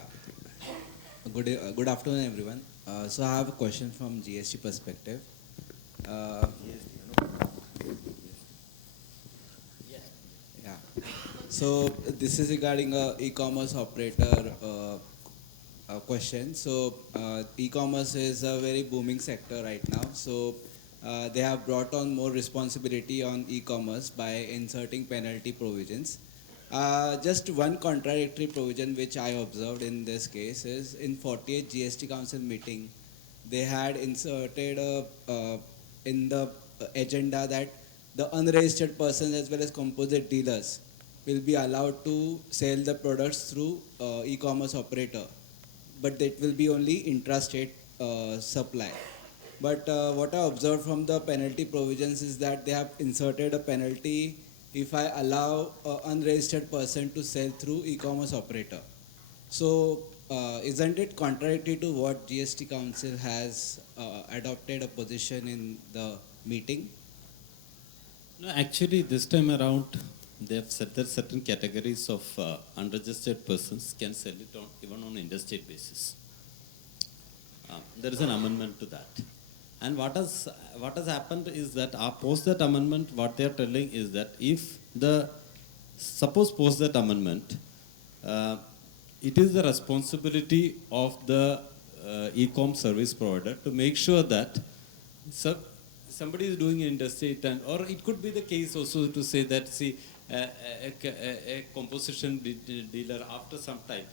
Good afternoon, everyone. So I have a question from GST perspective. Uh, yeah. So this is regarding a e-commerce operator question. So e-commerce is a very booming sector right now. So they have brought on more responsibility on e-commerce by inserting penalty provisions. Just one contradictory provision which I observed in this case is in 48th GST Council meeting, they had inserted in the agenda that the unregistered persons as well as composite dealers will be allowed to sell the products through e-commerce operator, but it will be only intrastate supply. But what I observed from the penalty provisions is that they have inserted a penalty if I allow an unregistered person to sell through e-commerce operator. So isn't it contradictory to what GST Council has adopted a position in the meeting? No, actually, this time around, they have set that certain categories of unregistered persons can sell it on even on interstate basis. There is an amendment to that. And what has happened is that post that amendment, what they are telling is that if suppose post that amendment, it is the responsibility of the e-com service provider to make sure that somebody is doing interstate, or it could be the case also to say that a composition dealer after some time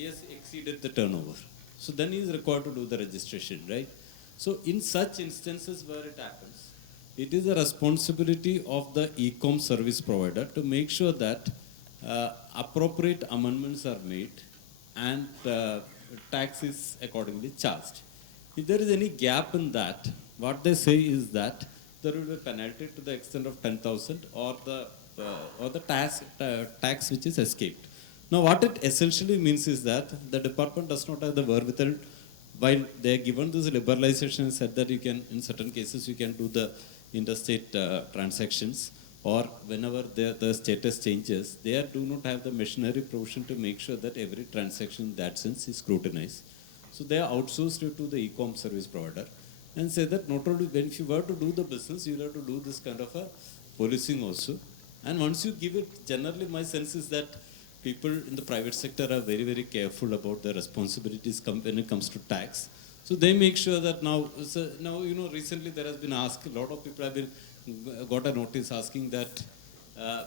has exceeded the turnover. So then he is required to do the registration, right? So in such instances where it happens, it is the responsibility of the e-com service provider to make sure that appropriate amendments are made and tax is accordingly charged. If there is any gap in that, what they say is that there will be a penalty to the extent of 10,000 or the tax which is escaped. Now what it essentially means is that the department does not have the wherewithal, while they are given this liberalization and said that you can, in certain cases, you can do the interstate transactions, or whenever the status changes, they do not have the machinery provision to make sure that every transaction in that sense is scrutinized. So they are outsourced it to the e-com service provider and say that not only when you were to do the business, you will have to do this kind of a policing also. And once you give it, generally my sense is that people in the private sector are very, very careful about their responsibilities when it comes to tax. So they make sure that now, recently there has been asked, a lot of people have got a notice asking that,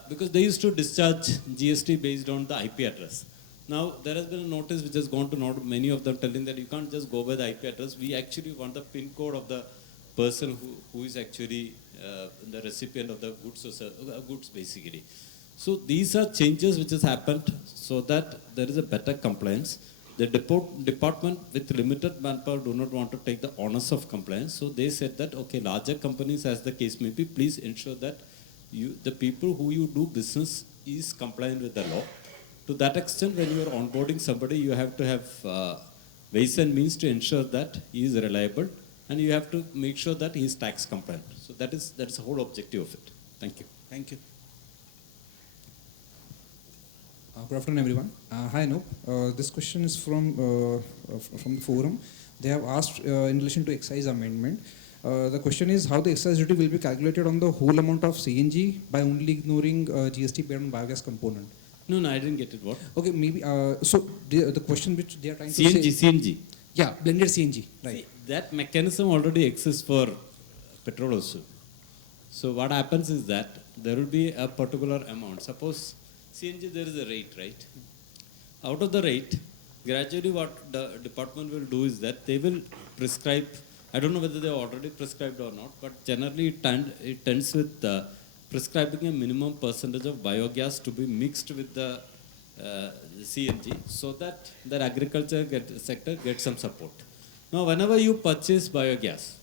because they used to discharge GST based on the IP address. Now there has been a notice which has gone to many of them telling that you can't just go by the IP address. We actually want the PIN code of the person who is actually the recipient of the goods basically. So these are changes which has happened so that there is a better compliance. The department with limited manpower do not want to take the onus of compliance. So they said that, okay, larger companies as the case may be, please ensure that the people who you do business is compliant with the law. To that extent, when you are onboarding somebody, you have to have ways and means to ensure that he is reliable, and you have to make sure that he is tax compliant. So that is the whole objective of it. Thank you. Thank you. Good afternoon, everyone. Hi, Anup. This question is from the forum. They have asked in relation to excise amendment. The question is how the excise duty will be calculated on the whole amount of CNG by only ignoring GST paid on biogas component. No, I didn't get it. What? Okay, maybe. So the question which they are trying to say. CNG. Yeah, blended CNG. Right. See, that mechanism already exists for petrol also. So what happens is that there will be a particular amount. Suppose CNG, there is a rate, right? Out of the rate, gradually what the department will do is that they will prescribe, I don't know whether they are already prescribed or not, but generally it tends with prescribing a minimum percentage of biogas to be mixed with the CNG so that the agriculture sector gets some support. Now, whenever you purchase biogas,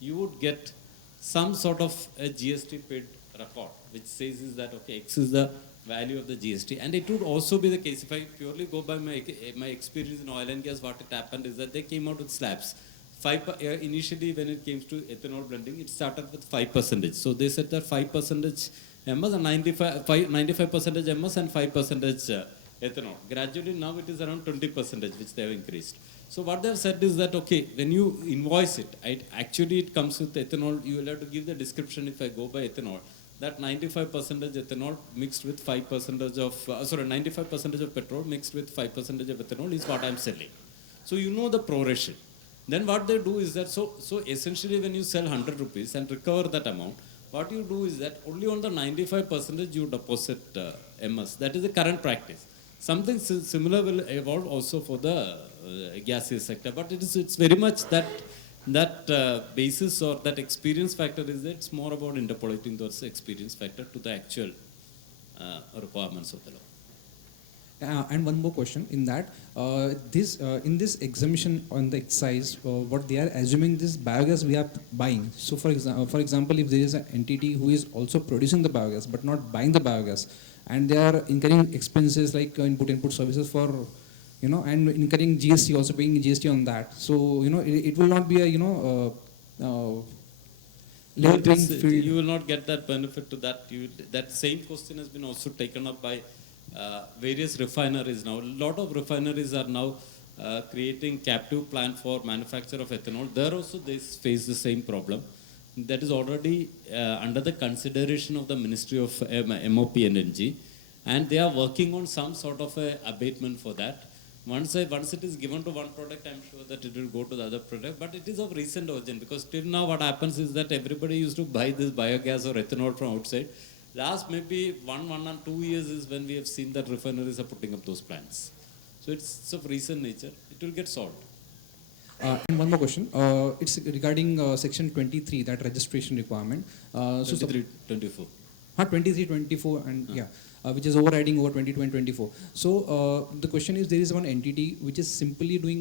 you would get some sort of a GST paid record, which says is that, okay, X is the value of the GST. And it would also be the case, if I purely go by my experience in oil and gas, what it happened is that they came out with slabs. initially when it came to ethanol blending, it started with 5%. So they said that 5% MS and 95% MS and 5% ethanol. Gradually now it is around 20%, which they have increased. So what they have said is that, okay, when you invoice it, actually it comes with ethanol, you will have to give the description if I go by ethanol, that 95% ethanol mixed with 5% of, 95% of petrol mixed with 5% of ethanol is what I am selling. So you know the proration. Then what they do is that, so essentially when you sell 100 rupees and recover that amount, what you do is that only on the 95% you deposit MS. That is the current practice. Something similar will evolve also for the gaseous sector, but it's very much that basis or that experience factor is that it's more about interpolating those experience factor to the actual requirements of the law. And one more question in that, in this exemption on the excise, what they are assuming this biogas we are buying. So for example, if there is an entity who is also producing the biogas but not buying the biogas, and they are incurring expenses like input services for, and incurring GST, also paying GST on that. So, it will not be a, level playing field. You will not get that benefit to that. That same question has been also taken up by various refineries now. A lot of refineries are now creating captive plant for manufacture of ethanol. There also they face the same problem. That is already under the consideration of the Ministry of MOP and NG, and they are working on some sort of a abatement for that. Once it is given to one product, I'm sure that it will go to the other product, but it is of recent origin, because till now what happens is that everybody used to buy this biogas or ethanol from outside. Last maybe 1 and 2 years is when we have seen that refineries are putting up those plants. So it's of recent nature. It will get solved. And one more question. It's regarding section 23, that registration requirement. 23, 24. 23, 24, and which is overriding over 22 and 24. So the question is, there is one entity which is simply doing,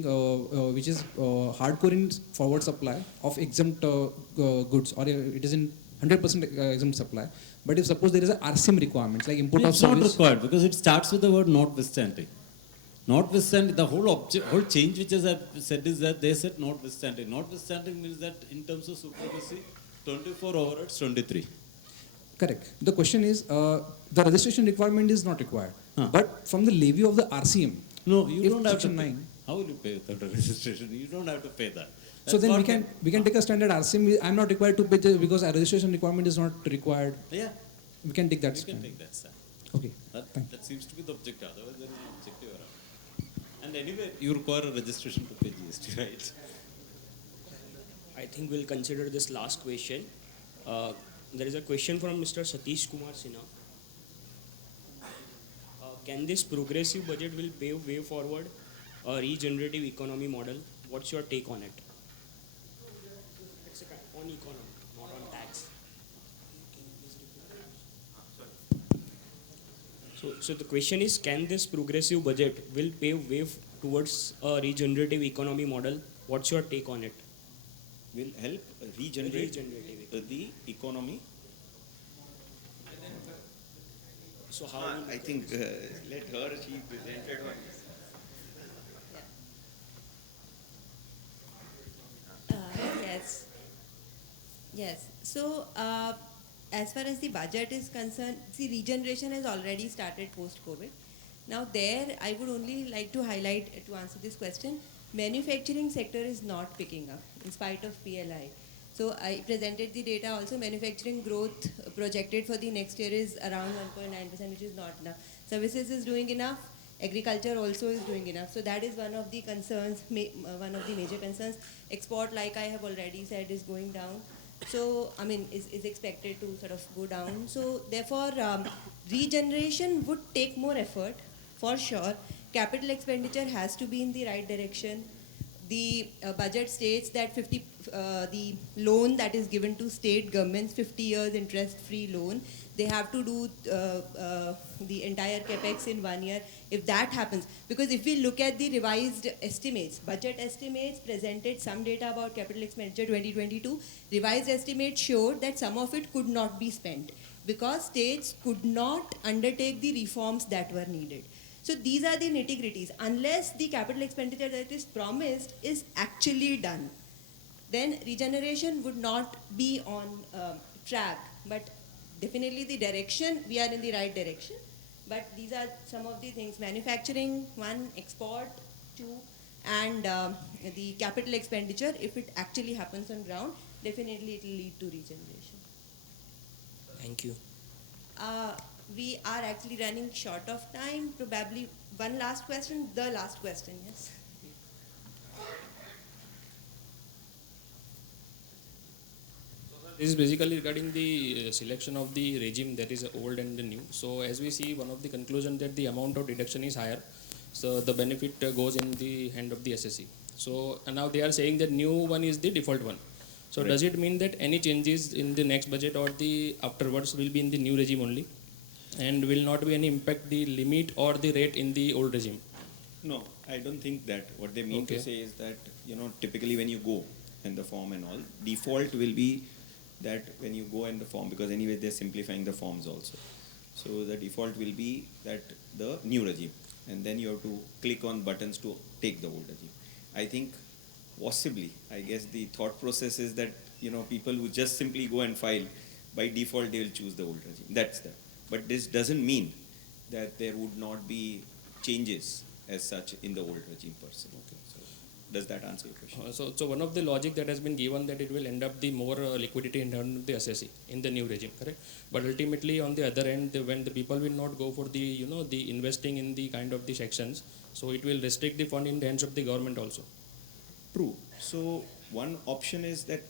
which is hardcore in forward supply of exempt goods, or it is in 100% exempt supply. But if suppose there is a RCM requirements like import of service. It's not required, because it starts with the word notwithstanding. Notwithstanding, the whole change which I said is that they said notwithstanding. Notwithstanding means that in terms of supremacy, 24 overrides 23. Correct. The question is, the registration requirement is not required. But from the levy of the RCM. No, you don't have to pay. How will you pay without a registration? You don't have to pay that. So then we can take a standard RCM. I'm not required to pay because a registration requirement is not required. Yeah. We can take that. You can take that stand. Okay. That seems to be the objective. Otherwise, there is no objective around. And anyway, you require a registration to pay GST, right? I think we'll consider this last question. There is a question from Mr. Satish Kumar Sinha. Can this progressive budget will pave way forward a regenerative economy model? What's your take on it? It's on economy, not on tax. So the question is, can this progressive budget will pave way towards a regenerative economy model? What's your take on it? Will help regenerate the economy. So how? I think let her. She presented one. Yes. So as far as the budget is concerned, see, regeneration has already started post-COVID. Now there, I would only like to highlight, to answer this question, manufacturing sector is not picking up in spite of PLI. So I presented the data also. Manufacturing growth projected for the next year is around 1.9%, which is not enough. Services is doing enough. Agriculture also is doing enough. So that is one of the concerns, one of the major concerns. Export, like I have already said, is going down. So, I mean, is expected to sort of go down. So therefore, regeneration would take more effort, for sure. Capital expenditure has to be in the right direction. The budget states that the loan that is given to state governments, 50 years interest-free loan, they have to do the entire capex in 1 year. If that happens, because if we look at the revised estimates, budget estimates presented some data about capital expenditure 2022, revised estimates showed that some of it could not be spent because states could not undertake the reforms that were needed. So these are the nitty-gritties. Unless the capital expenditure that is promised is actually done, then regeneration would not be on track. But definitely the direction, we are in the right direction. But these are some of the things: manufacturing, one; export, two; and the capital expenditure. If it actually happens on ground, definitely it will lead to regeneration. Thank you. We are actually running short of time. Probably one last question. The last question, yes. This is basically regarding the selection of the regime that is old and the new. So as we see, one of the conclusion that the amount of deduction is higher, so the benefit goes in the hand of the SSC. So now they are saying that new one is the default one. So does it mean that any changes in the next budget or the afterwards will be in the new regime only, and will not be any impact the limit or the rate in the old regime? No, I don't think that. What they mean to say is that, typically when you go in the form and all, default will be that when you go in the form, because anyway they're simplifying the forms also. So the default will be that the new regime, and then you have to click on buttons to take the old regime. I think possibly, I guess the thought process is that, people who just simply go and file, by default they will choose the old regime. That's that. But this doesn't mean that there would not be changes as such in the old regime per se. Okay. So does that answer your question? So one of the logic that has been given that it will end up the more liquidity in terms of the SSC in the new regime, correct? But ultimately on the other end, when the people will not go for the the investing in the kind of the sections, so it will restrict the fund in the hands of the government also. True. So one option is that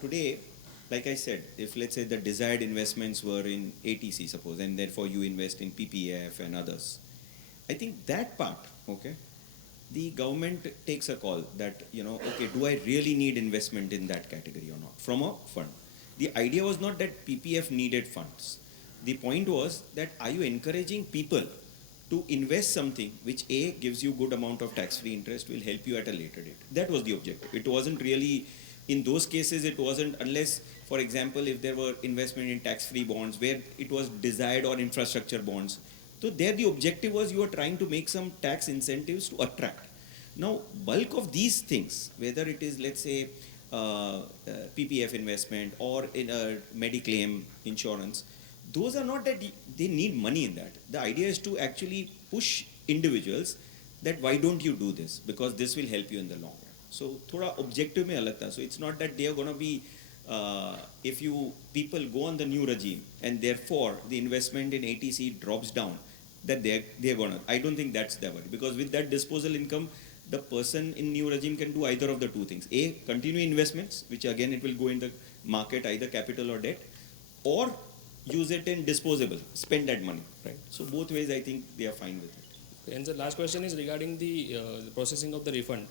today, like I said, if let's say the desired investments were in ATC, suppose, and therefore you invest in PPF and others, I think that part, okay, the government takes a call that, okay, do I really need investment in that category or not from a fund? The idea was not that PPF needed funds. The point was that are you encouraging people to invest something which A, gives you good amount of tax-free interest, will help you at a later date. That was the objective. It wasn't really, in those cases, it wasn't, unless, for example, if there were investment in tax-free bonds where it was desired, or infrastructure bonds. So there the objective was you were trying to make some tax incentives to attract. Now, bulk of these things, whether it is, let's say, PPF investment or in a Mediclaim insurance, those are not that they need money in that. The idea is to actually push individuals that why don't you do this, because this will help you in the long run. So thoda objective mein alag tha. So it's not that they are going to be, if you people go on the new regime and therefore the investment in ATC drops down, that they're going to, I don't think that's the worry, because with that disposal income, the person in new regime can do either of the two things. A, continue investments, which again it will go in the market, either capital or debt, or use it in disposable, spend that money, right? So both ways I think they are fine with it. And the last question is regarding the processing of the refund.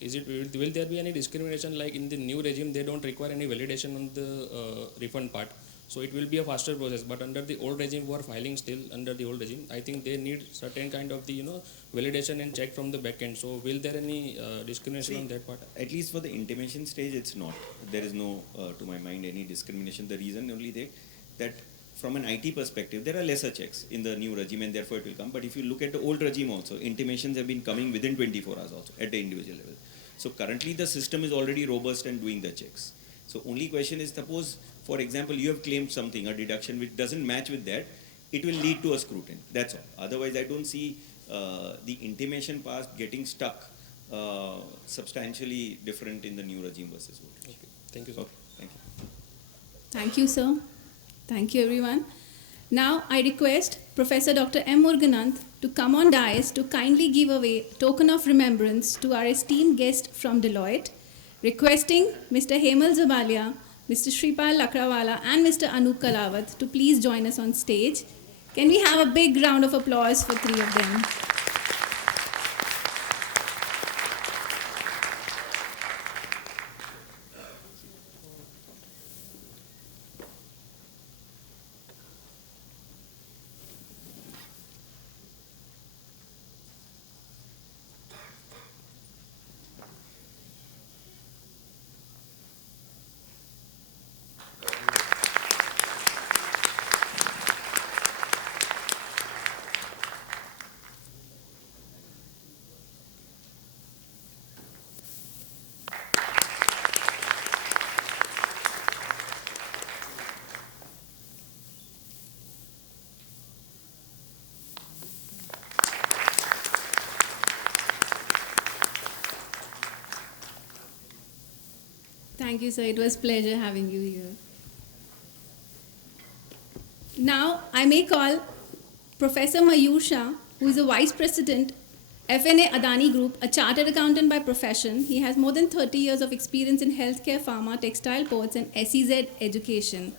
Is it will there be any discrimination, like in the new regime they don't require any validation on the refund part, so it will be a faster process, but under the old regime who are filing still under the old regime, I think they need certain kind of the validation and check from the back end. So will there any discrimination on that part? At least for the intimation stage it's not. There is no, to my mind, any discrimination. The reason only that from an IT perspective, there are lesser checks in the new regime and therefore it will come. But if you look at the old regime also, intimations have been coming within 24 hours also at the individual level. So currently the system is already robust and doing the checks. So only question is, suppose, for example, you have claimed something, a deduction which doesn't match with that, it will lead to a scrutiny. That's all. Otherwise, I don't see the intimation part getting stuck substantially different in the new regime versus old regime. Okay. Thank you, sir. Okay. Thank you. Thank you, sir. Thank you, everyone. Now, I request Professor Dr. M. Murugananth to come on dais to kindly give away token of remembrance to our esteemed guest from Deloitte, requesting Mr. Hemal Zabalia, Mr. Shripal Lakrawala, and Mr. Anup Kalawat to please join us on stage. Can we have a big round of applause for three of them? Thank you, sir. It was pleasure having you here. Now, I may call Professor Mayur Shah, who is a Vice President, FNA Adani Group, a chartered accountant by profession. He has more than 30 years of experience in healthcare, pharma, textile ports, and SEZ education.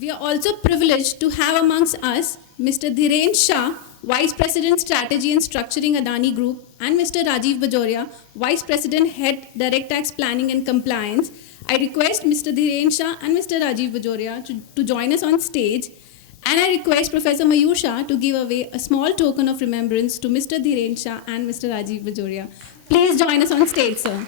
We are also privileged to have amongst us Mr. Dhiren Shah, Vice President Strategy and Structuring Adani Group, and Mr. Rajiv Bajoria, Vice President Head Direct Tax Planning and Compliance. I request Mr. Dhiren Shah and Mr. Rajiv Bajoria to join us on stage, and I request Professor Mayur Shah to give away a small token of remembrance to Mr. Dhiren Shah and Mr. Rajiv Bajoria. Please join us on stage, sir.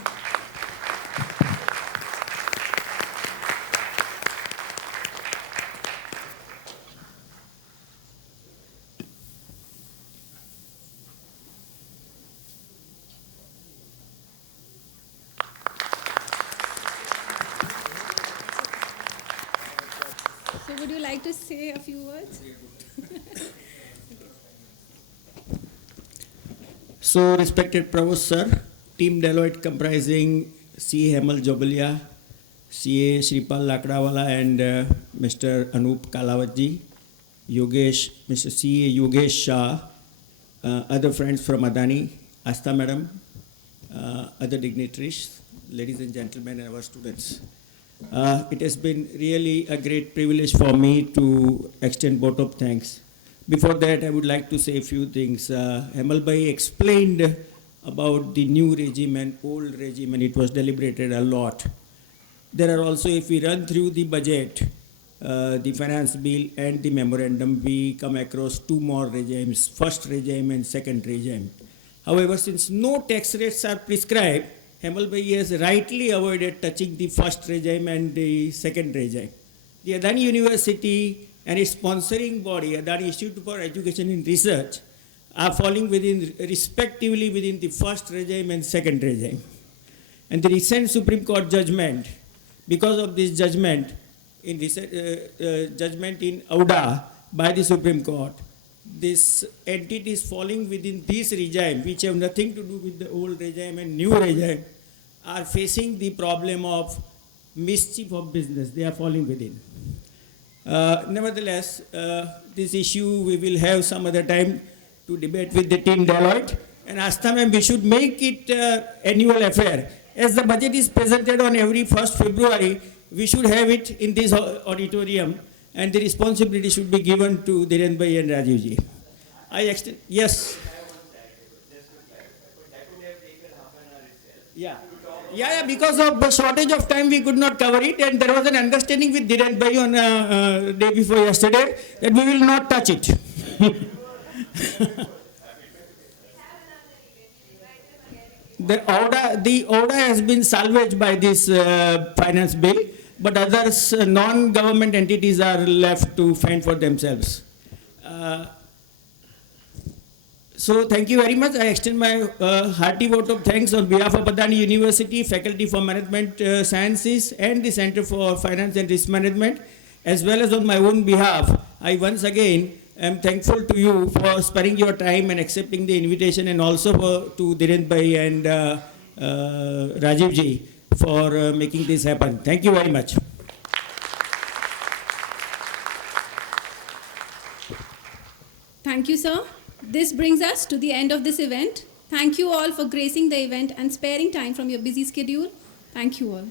So would you like to say a few words? So, respected Provost Sir, Team Deloitte comprising C. Hemal Jobalia, CA Shripal Lakdawala, and Mr. Anup Kalawatji, Yogesh, Mr. CA Yogesh Shah, other friends from Adani, Asta Madam, other dignitaries, ladies and gentlemen, and our students. It has been really a great privilege for me to extend vote of thanks. Before that, I would like to say a few things. Hemal Bhai explained about the new regime and old regime, and it was deliberated a lot. There are also, if we run through the budget, the finance bill and the memorandum, we come across two more regimes, first regime and second regime. However, since no tax rates are prescribed, Hemal Bhai has rightly avoided touching the first regime and the second regime. The Adani University and its sponsoring body, Adani Institute for Education and Research, are falling respectively within the first regime and second regime. And the recent Supreme Court judgment, because of this judgment in Auda by the Supreme Court, this entity is falling within this regime, which have nothing to do with the old regime and new regime, are facing the problem of mischief of business. They are falling within. Nevertheless, this issue we will have some other time to debate with the team Deloitte. And Asta ma'am, we should make it annual affair. As the budget is presented on every 1st February, we should have it in this auditorium, and the responsibility should be given to Dhiren Bhai and Rajiv ji. Yes. Yeah, because of the shortage of time, we could not cover it, and there was an understanding with Dhiren Bhai on day before yesterday that we will not touch it. The order has been salvaged by this finance bill, but others, non-government entities are left to fend for themselves. So thank you very much. I extend my hearty vote of thanks on behalf of Adani University, Faculty for Management Sciences, and the Center for Finance and Risk Management, as well as on my own behalf. I once again am thankful to you for sparing your time and accepting the invitation, and also to Dhiren Bhai and Rajiv ji for making this happen. Thank you very much. Thank you, sir. This brings us to the end of this event. Thank you all for gracing the event and sparing time from your busy schedule. Thank you all.